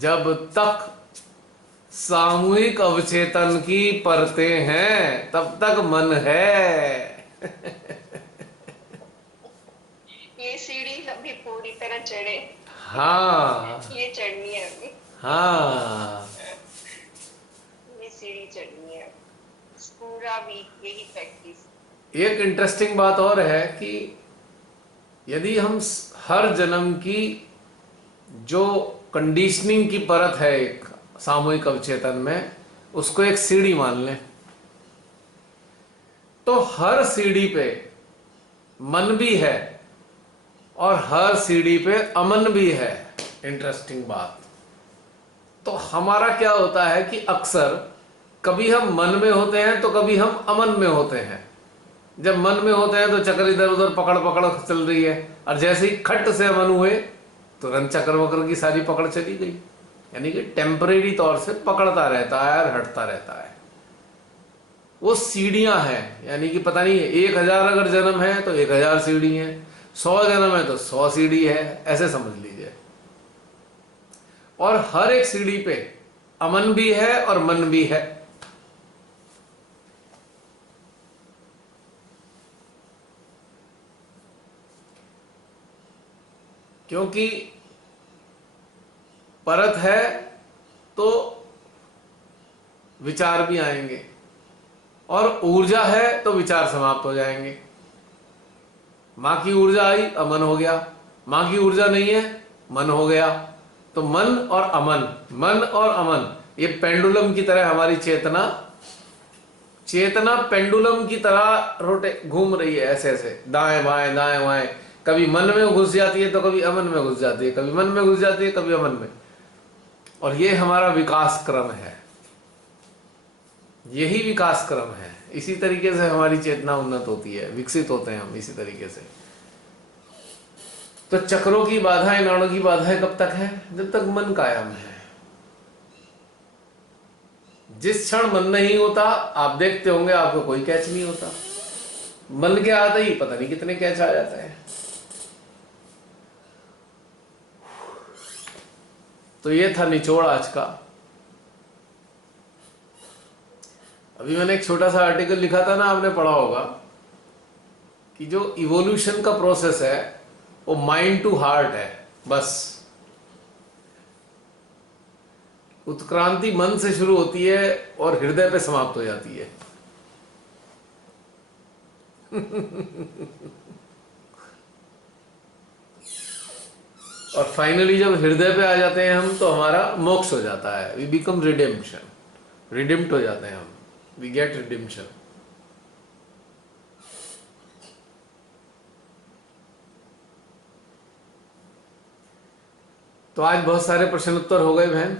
जब तक सामूहिक अवचेतन की परतें हैं, तब तक मन है। ये सीढ़ी अभी पूरी तरह चढ़े। हाँ, ये चढ़नी है अभी। हाँ, ये सीढ़ी चढ़नी है पूरा वीक, यही प्रैक्टिस। एक इंटरेस्टिंग बात और है कि यदि हम हर जन्म की जो कंडीशनिंग की परत है एक सामूहिक अवचेतन में, उसको एक सीढ़ी मान लें, तो हर सीढ़ी पे मन भी है और हर सीढ़ी पे अमन भी है। इंटरेस्टिंग बात। तो हमारा क्या होता है कि अक्सर कभी हम मन में होते हैं तो कभी हम अमन में होते हैं। जब मन में होते हैं तो चक्र इधर उधर पकड़ पकड़ चल रही है, और जैसे ही खट से अमन हुए तुरंत चक्र वक्र की सारी पकड़ चली गई। यानी कि टेम्परेरी तौर से पकड़ता रहता है और हटता रहता है। वो सीढ़ियां हैं, यानी कि पता नहीं 1000 अगर जन्म है तो 1000 सीढ़ी है, 100 जन्म है तो 100 सीढ़ी है, ऐसे समझ लीजिए। और हर एक सीढ़ी पे अमन भी है और मन भी है। क्योंकि परत है तो विचार भी आएंगे, और ऊर्जा है तो विचार समाप्त हो जाएंगे। मां की ऊर्जा आई, अमन हो गया। मां की ऊर्जा नहीं है, मन हो गया। तो मन और अमन, मन और अमन, ये पेंडुलम की तरह हमारी चेतना चेतना पेंडुलम की तरह घूम रही है, ऐसे ऐसे दाएं बाएं दाएं बाएं, कभी मन में घुस जाती है तो कभी अमन में घुस जाती है, कभी मन में घुस जाती है कभी अमन में। और ये हमारा विकास क्रम है, यही विकास क्रम है। इसी तरीके से हमारी चेतना उन्नत होती है, विकसित होते हैं हम इसी तरीके से। तो चक्रों की बाधाएं, नाड़ों की बाधाएं कब तक है? जब तक मन कायम है। जिस क्षण मन नहीं होता, आप देखते होंगे आपको कोई कैच नहीं होता। मन के आते ही पता नहीं कितने कैच आ जाते हैं। तो ये था निचोड़ आज का। अभी मैंने एक छोटा सा आर्टिकल लिखा था ना, आपने पढ़ा होगा कि जो इवोल्यूशन का प्रोसेस है वो माइंड टू हार्ट है। बस उत्क्रांति मन से शुरू होती है और हृदय पे समाप्त हो जाती है। और फाइनली जब हृदय पे आ जाते हैं हम, तो हमारा मोक्ष हो जाता है। वी बिकम रिडेम्पशन, रिडीम्ड हो जाते हैं हम, वी गेट रिडिम्पशन। तो आज बहुत सारे प्रश्न उत्तर हो गए बहन।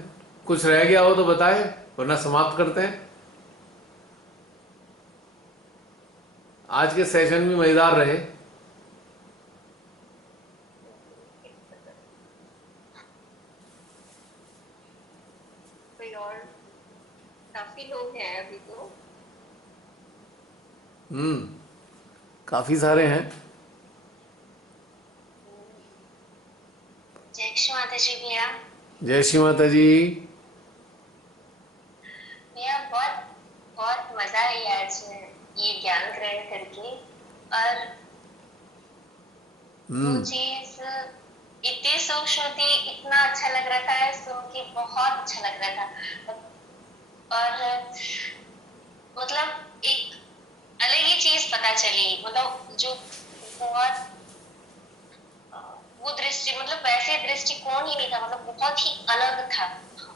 कुछ रह गया हो तो बताएं, वरना समाप्त करते हैं। आज के सेशन भी मजेदार रहे। कोई और? काफी लोग हैं अभी तो। काफी सारे हैं। जय श्री माता जी भैया। जय श्री माता जी। भैया बहुत बहुत मजा आई आज ये ज्ञान ग्रहण करके। और वो चीज इतनी सूक्ष्म थी, इतना अच्छा लग रहा था सुन के, बहुत अच्छा लग रहा था। और मतलब एक अलग ही चीज पता चली, मतलब जो बहुत वो दृष्टि, मतलब वैसे दृष्टिकोण ही नहीं था, मतलब बहुत ही अलग था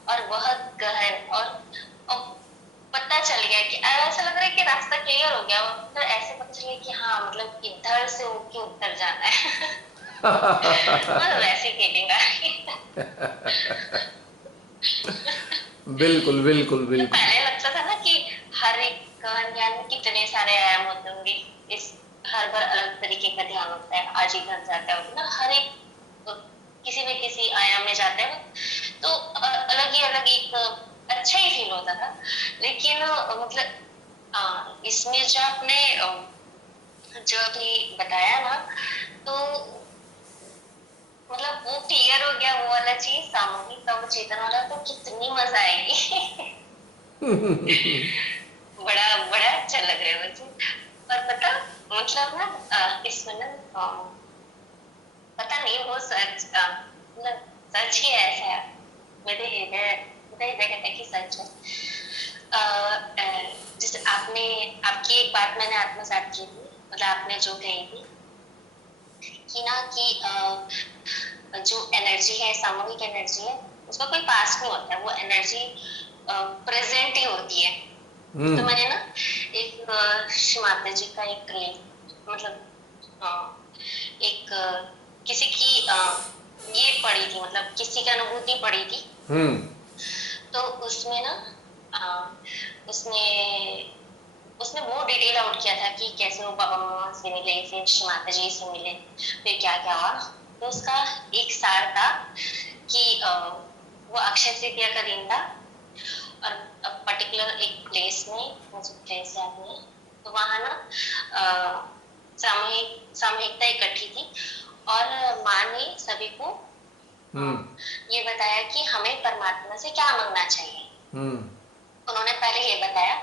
और बहुत गहन। और पता चल गया कि ऐसा लग रहा है कि रास्ता क्लियर हो गया, मतलब ऐसे पता चल गया कि हाँ, मतलब इधर से होके उधर जाना है। मतलब वैसी फीलिंग आ रही। बिल्कुल बिल्कुल बिल्कुल। पहले लगता था ना कि हर एक ज्ञान में कितने सारे आयाम होते होंगे, इस हर बार अलग तरीके का ध्यान होता है, आज इधर जाता है ना, हर एक किसी न किसी आयाम में जाते हैं, तो अलग एक अच्छा ही फील होता था। लेकिन मतलब इसमें जो आपने जो अभी बताया ना, तो मतलब वो क्लियर हो गया, वो वाला चीज सामूहिक अवचेतन वाला, तो कितनी मजा आएगी। बड़ा बड़ा अच्छा लग रहा है मुझे। और पता मतलब ना इसमें ना पता नहीं वो सच मतलब सच ही ऐसा है, मेरे हृदय कहता है कि सच है। जैसे आपकी एक बात मैंने आत्मसात की थी, मतलब आपने जो कही थी कि ना कि जो एनर्जी है, सामूहिक एनर्जी है, उसका कोई पास्ट नहीं होता है, वो एनर्जी प्रेजेंट ही होती है। तो मैंने ना एक श्री माता जी का एक मतलब एक किसी की ये पढ़ी थी, मतलब किसी की अनुभूति पढ़ी थी। तो उसमें ना उसने वो डिटेल आउट किया था कि कैसे वो बाबा मामा से मिले, फिर श्री माता जी से मिले, फिर क्या क्या हुआ। तो उसका एक सार था कि वो अक्षय तृतीया का दिन था और पर्टिकुलर एक प्लेस में, मुझे प्लेस याद नहीं, तो वहां ना सामूहिकता इकट्ठी थी और माँ ने सभी को ये बताया कि हमें परमात्मा से क्या मांगना चाहिए। उन्होंने पहले ये बताया,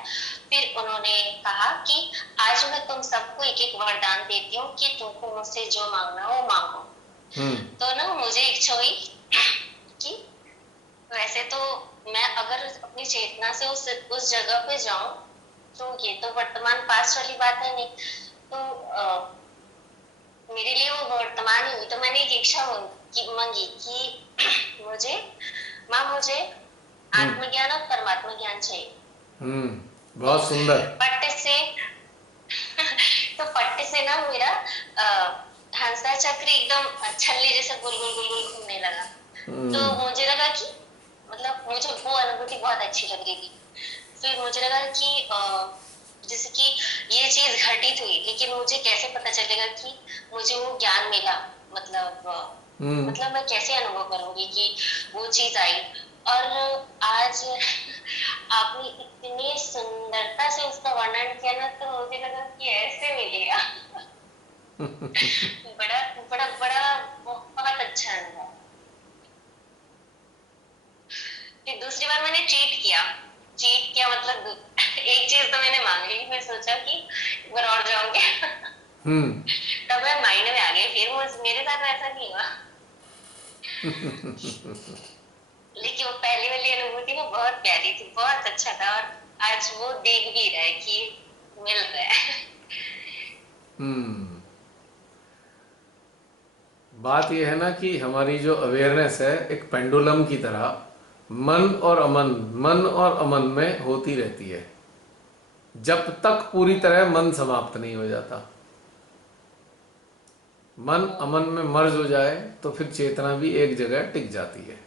फिर उन्होंने कहा कि आज मैं तुम सबको एक एक वरदान देती हूँ कि तुमको मुझसे जो मांगना हो वो मांगो। तो ना मुझे इच्छा हुई कि वैसे तो मैं अगर अपनी चेतना से उस जगह पे जाऊं, तो ये तो वर्तमान पास्ट वाली बात है नहीं, तो मेरे लिए वो वर्तमान ही हुई। तो मैंने एक इच्छा मांगी कि मुझे आत्मज्ञान और परमात्मा ज्ञान चाहिए। बहुत सुंदर। बट से तो फट से ना मेरा हंसा चक्र एकदम छल्ले जैसा गोल गोल गोल गोल घूमने लगा। तो मुझे लगा कि मतलब मुझे वो अनुभूति बहुत अच्छी लग रही थी। फिर मुझे लगा कि जैसे कि ये चीज घटित हुई, लेकिन मुझे कैसे पता चलेगा कि मुझे वो ज्ञान मिला, मतलब मैं कैसे अनुभव करूंगी कि वो चीज आई। और आज आपने इतनी सुंदरता से उसका वर्णन किया ना, तो मुझे लगा कि ऐसे मिलेगा। बड़ा बड़ा बड़ा बहुत अच्छा अनुभव। फिर दूसरी बार मैंने चीट किया मतलब एक चीज तो मैंने मांग ली, मैं सोचा कि एक बार और जाऊंगी। तब मैं मायने में आ गई, फिर मेरे साथ ऐसा नहीं हुआ। लेकिन वो पहली वाली अनुभूति ना बहुत प्यारी थी, बहुत अच्छा था। और आज वो देख भी रहा है कि मिल रहा है। बात यह है ना कि हमारी जो अवेयरनेस है एक पेंडुलम की तरह मन और अमन में होती रहती है, जब तक पूरी तरह मन समाप्त नहीं हो जाता। मन अमन में मर्ज हो जाए तो फिर चेतना भी एक जगह टिक जाती है,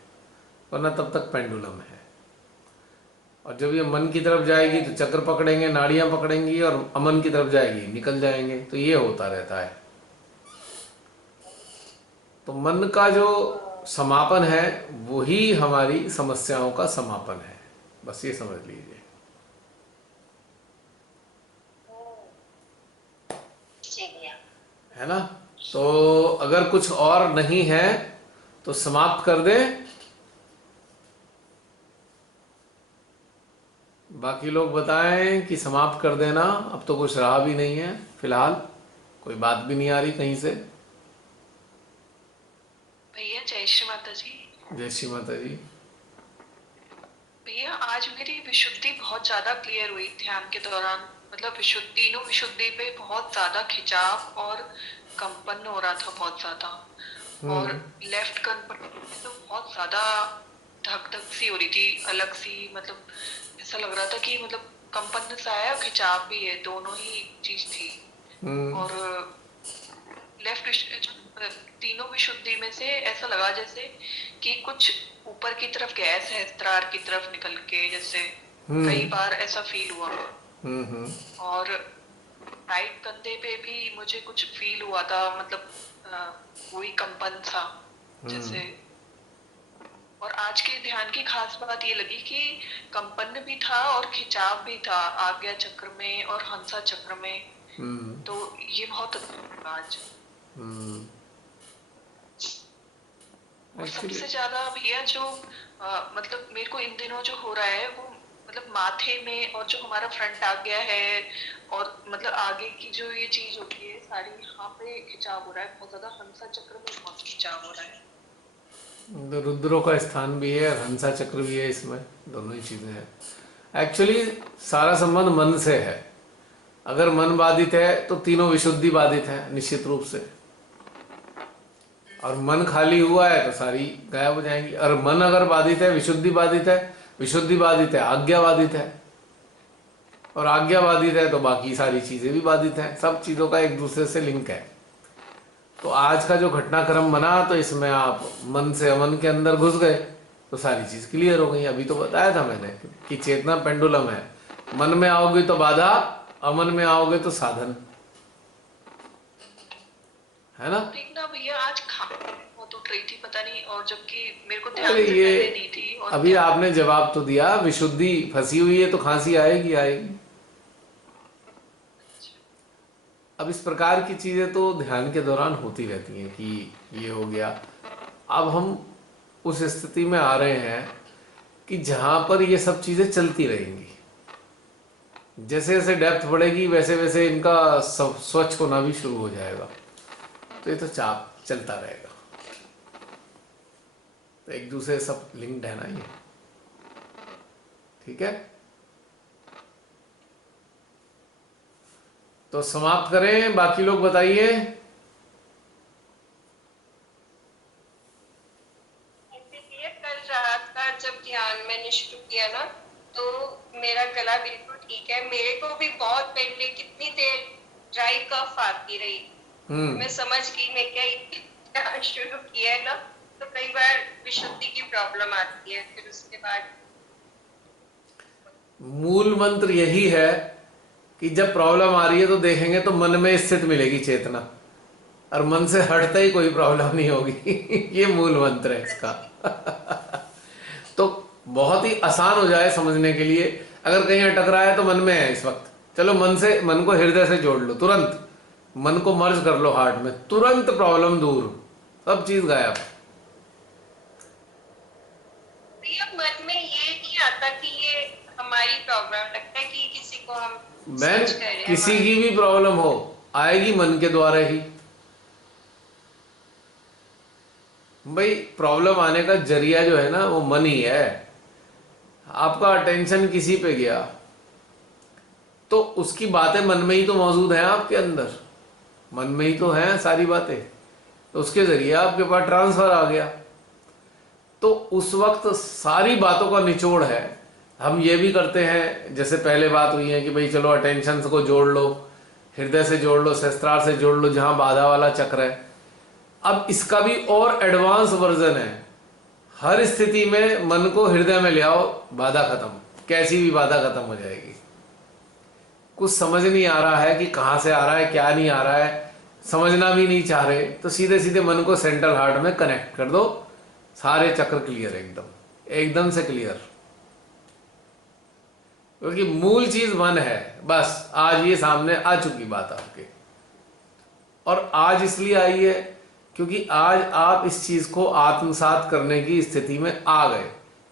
वरना तब तक पेंडुलम है। और जब ये मन की तरफ जाएगी तो चक्र पकड़ेंगे, नाड़ियां पकड़ेंगी, और अमन की तरफ जाएगी निकल जाएंगे। तो ये होता रहता है। तो मन का जो समापन है वही हमारी समस्याओं का समापन है, बस ये समझ लीजिए। है ना? तो अगर कुछ और नहीं है तो समाप्त कर दें। बाकी लोग बताएं कि समाप्त कर देना, अब तो कुछ रहा भी नहीं है फिलहाल, कोई बात भी नहीं आ रही कहीं से। भैया जय श्री माता जी। जय श्री माता जी। भैया आज मेरी विशुद्धि बहुत ज्यादा क्लियर हुई ध्यान के दौरान। मतलब तीनों विशुद्धि पे बहुत ज्यादा खिंचाव और कंपन हो रहा था, बहुत ज्यादा। और लेफ्ट कंपन तो बहुत ज्यादा धक धक सी हो रही थी, अलग सी। मतलब ऐसा लग रहा था कि मतलब कंपन सा है और खिंचाव भी है, दोनों ही चीज थी। और लेफ्ट तीनों विशुद्धि में से ऐसा लगा जैसे कि कुछ ऊपर की तरफ गैस है, त्रार की तरफ निकल के, जैसे कई बार ऐसा फील हुआ। और राइट कंधे पे भी मुझे कुछ फील हुआ था, मतलब वही कंपन सा जैसे। और आज के ध्यान की खास बात ये लगी कि कंपन भी था और खिंचाव भी था आज्ञा चक्र में और हंसा चक्र में। तो ये बहुत अच्छा आज। और सबसे ज्यादा भैया जो मतलब मेरे को इन दिनों जो हो रहा है वो मतलब माथे में, और जो हमारा फ्रंट आ गया है, और मतलब आगे की जो ये चीज होती है सारी, यहाँ पे खिंचाव हो रहा है बहुत ज्यादा। हंसा चक्र में बहुत खिंचाव हो रहा है। रुद्रों का स्थान भी है और हंसा चक्र भी है, इसमें दोनों ही चीजें हैं। एक्चुअली सारा संबंध मन से है। अगर मन बाधित है तो तीनों विशुद्धि बाधित है निश्चित रूप से, और मन खाली हुआ है तो सारी गायब हो जाएंगी। और मन अगर बाधित है, विशुद्धि बाधित है, विशुद्धि बाधित है, आज्ञा बाधित है, और आज्ञा बाधित है तो बाकी सारी चीजें भी बाधित हैं। सब चीजों का एक दूसरे से लिंक है। तो आज का जो घटनाक्रम बना, तो इसमें आप मन से अमन के अंदर घुस गए तो सारी चीज क्लियर हो गई। अभी तो बताया था मैंने कि चेतना पेंडुलम है। मन में आओगे तो बाधा, अमन में आओगे तो साधन। है ना? देखना भैया आज बहुत उठ रही थी, पता नहीं, और जबकि मेरे को ध्यान अरे से ये पहले नहीं थी। और अभी आपने जवाब तो दिया, विशुद्धि फंसी हुई है तो खांसी आएगी आएगी। अब इस प्रकार की चीजें तो ध्यान के दौरान होती रहती हैं कि ये हो गया। अब हम उस स्थिति में आ रहे हैं कि जहां पर ये सब चीजें चलती रहेंगी। जैसे जैसे डेप्थ बढ़ेगी वैसे वैसे इनका स्वच्छ होना भी शुरू हो जाएगा। तो ये तो चाप चलता रहेगा। तो एक दूसरे सब लिंक्ड है ना ये। ठीक है, तो समाप्त करें। बाकी लोग बताइए। कल रात का जब ध्यान मैंने शुरू किया ना, तो मेरा गला बिल्कुल ठीक है। मेरे को भी बहुत पहले कितनी देर ड्राई कफ आती रही, मैं समझ गई मैं क्या शुरू किया है ना, तो कई बार विशुद्धि की प्रॉब्लम आती है। फिर उसके बाद मूल मंत्र यही है कि जब प्रॉब्लम आ रही है तो देखेंगे तो मन में स्थित मिलेगी चेतना, और मन से हटते ही कोई प्रॉब्लम नहीं होगी। ये मूल मंत्र है इसका। तो बहुत ही आसान हो जाए समझने के लिए, अगर कहीं अटक रहा है तो मन में है इस वक्त, चलो मन को हृदय से जोड़ लो, तुरंत मन को मर्ज कर लो हार्ट में, तुरंत प्रॉब्लम दूर, सब चीज गायब। भैया मन में ये नहीं आता कि ये हमारी प्रॉब्लम, लगता है कि किसी को हम मैं सर्च कर रहे हैं। किसी की भी प्रॉब्लम हो आएगी मन के द्वारा ही। भाई प्रॉब्लम आने का जरिया जो है ना वो मन ही है। आपका अटेंशन किसी पे गया तो उसकी बातें मन में ही तो मौजूद हैं, आपके अंदर मन में ही तो हैं सारी बातें, तो उसके जरिए आपके पास ट्रांसफर आ गया। तो उस वक्त सारी बातों का निचोड़ है। हम ये भी करते हैं, जैसे पहले बात हुई है कि भाई चलो अटेंशन को जोड़ लो, हृदय से जोड़ लो, सहस्त्रार से जोड़ लो, जहां बाधा वाला चक्र है। अब इसका भी और एडवांस वर्जन है। हर स्थिति में मन को हृदय में ले आओ, बाधा खत्म, कैसी भी बाधा खत्म हो जाएगी। कुछ समझ नहीं आ रहा है कि कहां से आ रहा है, क्या नहीं आ रहा है, समझना भी नहीं चाह रहे, तो सीधे सीधे मन को सेंट्रल हार्ट में कनेक्ट कर दो, सारे चक्र क्लियर, एकदम एकदम से क्लियर। क्योंकि मूल चीज मन है। बस आज ये सामने आ चुकी बात आपके, और आज इसलिए आई है क्योंकि आज आप इस चीज को आत्मसात करने की स्थिति में आ गए।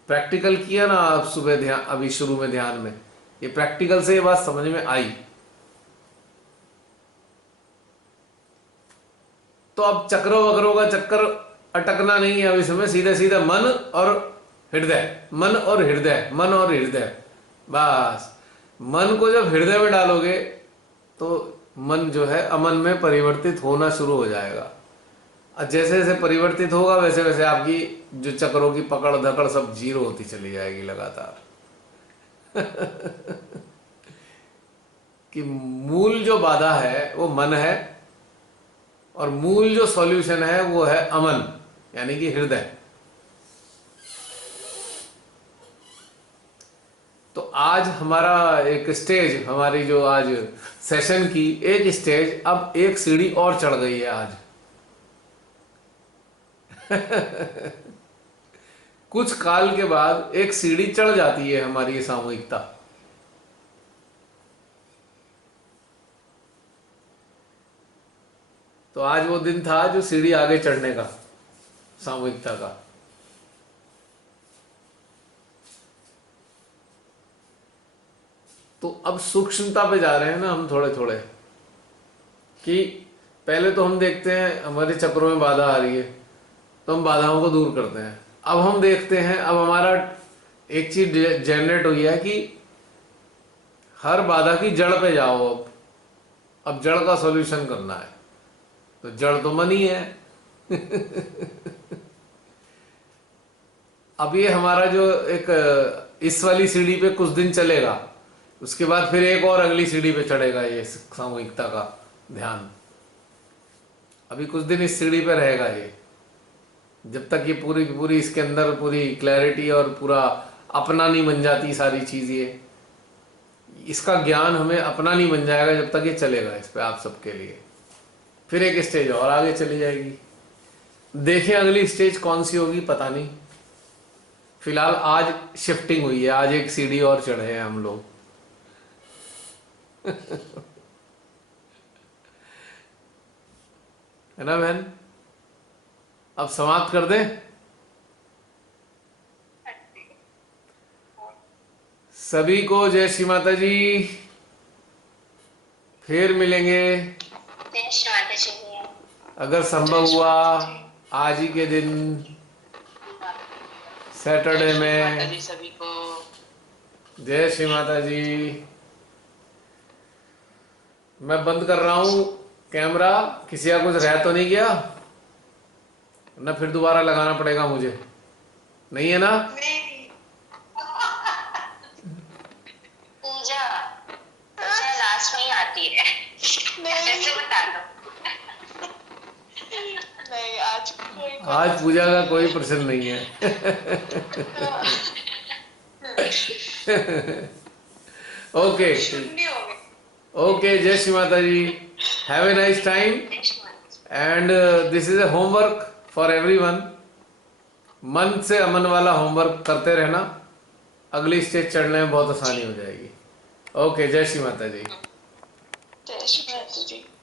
प्रैक्टिकल किया ना आप सुबह ध्यान, अभी शुरू में ध्यान में, ये प्रैक्टिकल से ये बात समझ में आई। तो अब चक्रों वक्रों का चक्कर अटकना नहीं है अब इसमें, सीधे सीधे मन और हृदय, मन और हृदय, मन और हृदय। बस मन को जब हृदय में डालोगे तो मन जो है अमन में परिवर्तित होना शुरू हो जाएगा। और जैसे जैसे परिवर्तित होगा वैसे वैसे आपकी जो चक्रों की पकड़ धकड़ सब जीरो होती चली जाएगी लगातार। कि मूल जो बाधा है वो मन है, और मूल जो सॉल्यूशन है वो है अमन, यानी कि हृदय। तो आज हमारा एक स्टेज, हमारी जो आज सेशन की एक स्टेज अब एक सीढ़ी और चढ़ गई है आज। कुछ काल के बाद एक सीढ़ी चढ़ जाती है हमारी ये सामूहिकता। तो आज वो दिन था जो सीढ़ी आगे चढ़ने का, सामूहिकता का। तो अब सूक्ष्मता पे जा रहे हैं ना हम थोड़े थोड़े, कि पहले तो हम देखते हैं हमारे चक्रों में बाधा आ रही है तो हम बाधाओं को दूर करते हैं। अब हम देखते हैं, अब हमारा एक चीज जनरेट हुई है कि हर बाधा की जड़ पे जाओ। अब जड़ का सॉल्यूशन करना है, तो जड़ तो मन ही है। अब ये हमारा जो एक इस वाली सीढ़ी पे कुछ दिन चलेगा, उसके बाद फिर एक और अगली सीढ़ी पे चढ़ेगा ये सामूहिकता का ध्यान। अभी कुछ दिन इस सीढ़ी पे रहेगा ये, जब तक ये पूरी पूरी इसके अंदर पूरी क्लैरिटी और पूरा अपना नहीं बन जाती सारी चीज। ये इसका ज्ञान हमें अपना नहीं बन जाएगा जब तक ये चलेगा इस पे आप सबके लिए। फिर एक स्टेज और आगे चली जाएगी। देखें अगली स्टेज कौन सी होगी पता नहीं। फिलहाल आज शिफ्टिंग हुई है, आज एक सीढ़ी और चढ़े हैं हम लोग। है ना बहन? अब समाप्त कर दें? सभी को जय श्री माता जी। फिर मिलेंगे जय श्री माता जी। अगर संभव हुआ आज ही के दिन सैटरडे में। जी सभी को जय श्री माता जी। मैं बंद कर रहा हूं कैमरा। किसी का कुछ रह तो नहीं गया ना? फिर दोबारा लगाना पड़ेगा मुझे, नहीं है ना? पूजा अच्छा लास्ट में ही आती है, ऐसे बता दो। नहीं, आज कोई आज पूजा का कोई प्रश्न नहीं है। ओके शून्य हो गए। ओके, जय Shri Mata ji, have a nice time and this is a homework for everyone. मन से अमन वाला होमवर्क करते रहना, अगली स्टेज चढ़ने में बहुत आसानी हो जाएगी। ओके, जय श्री माता जी। जय श्री माता जी।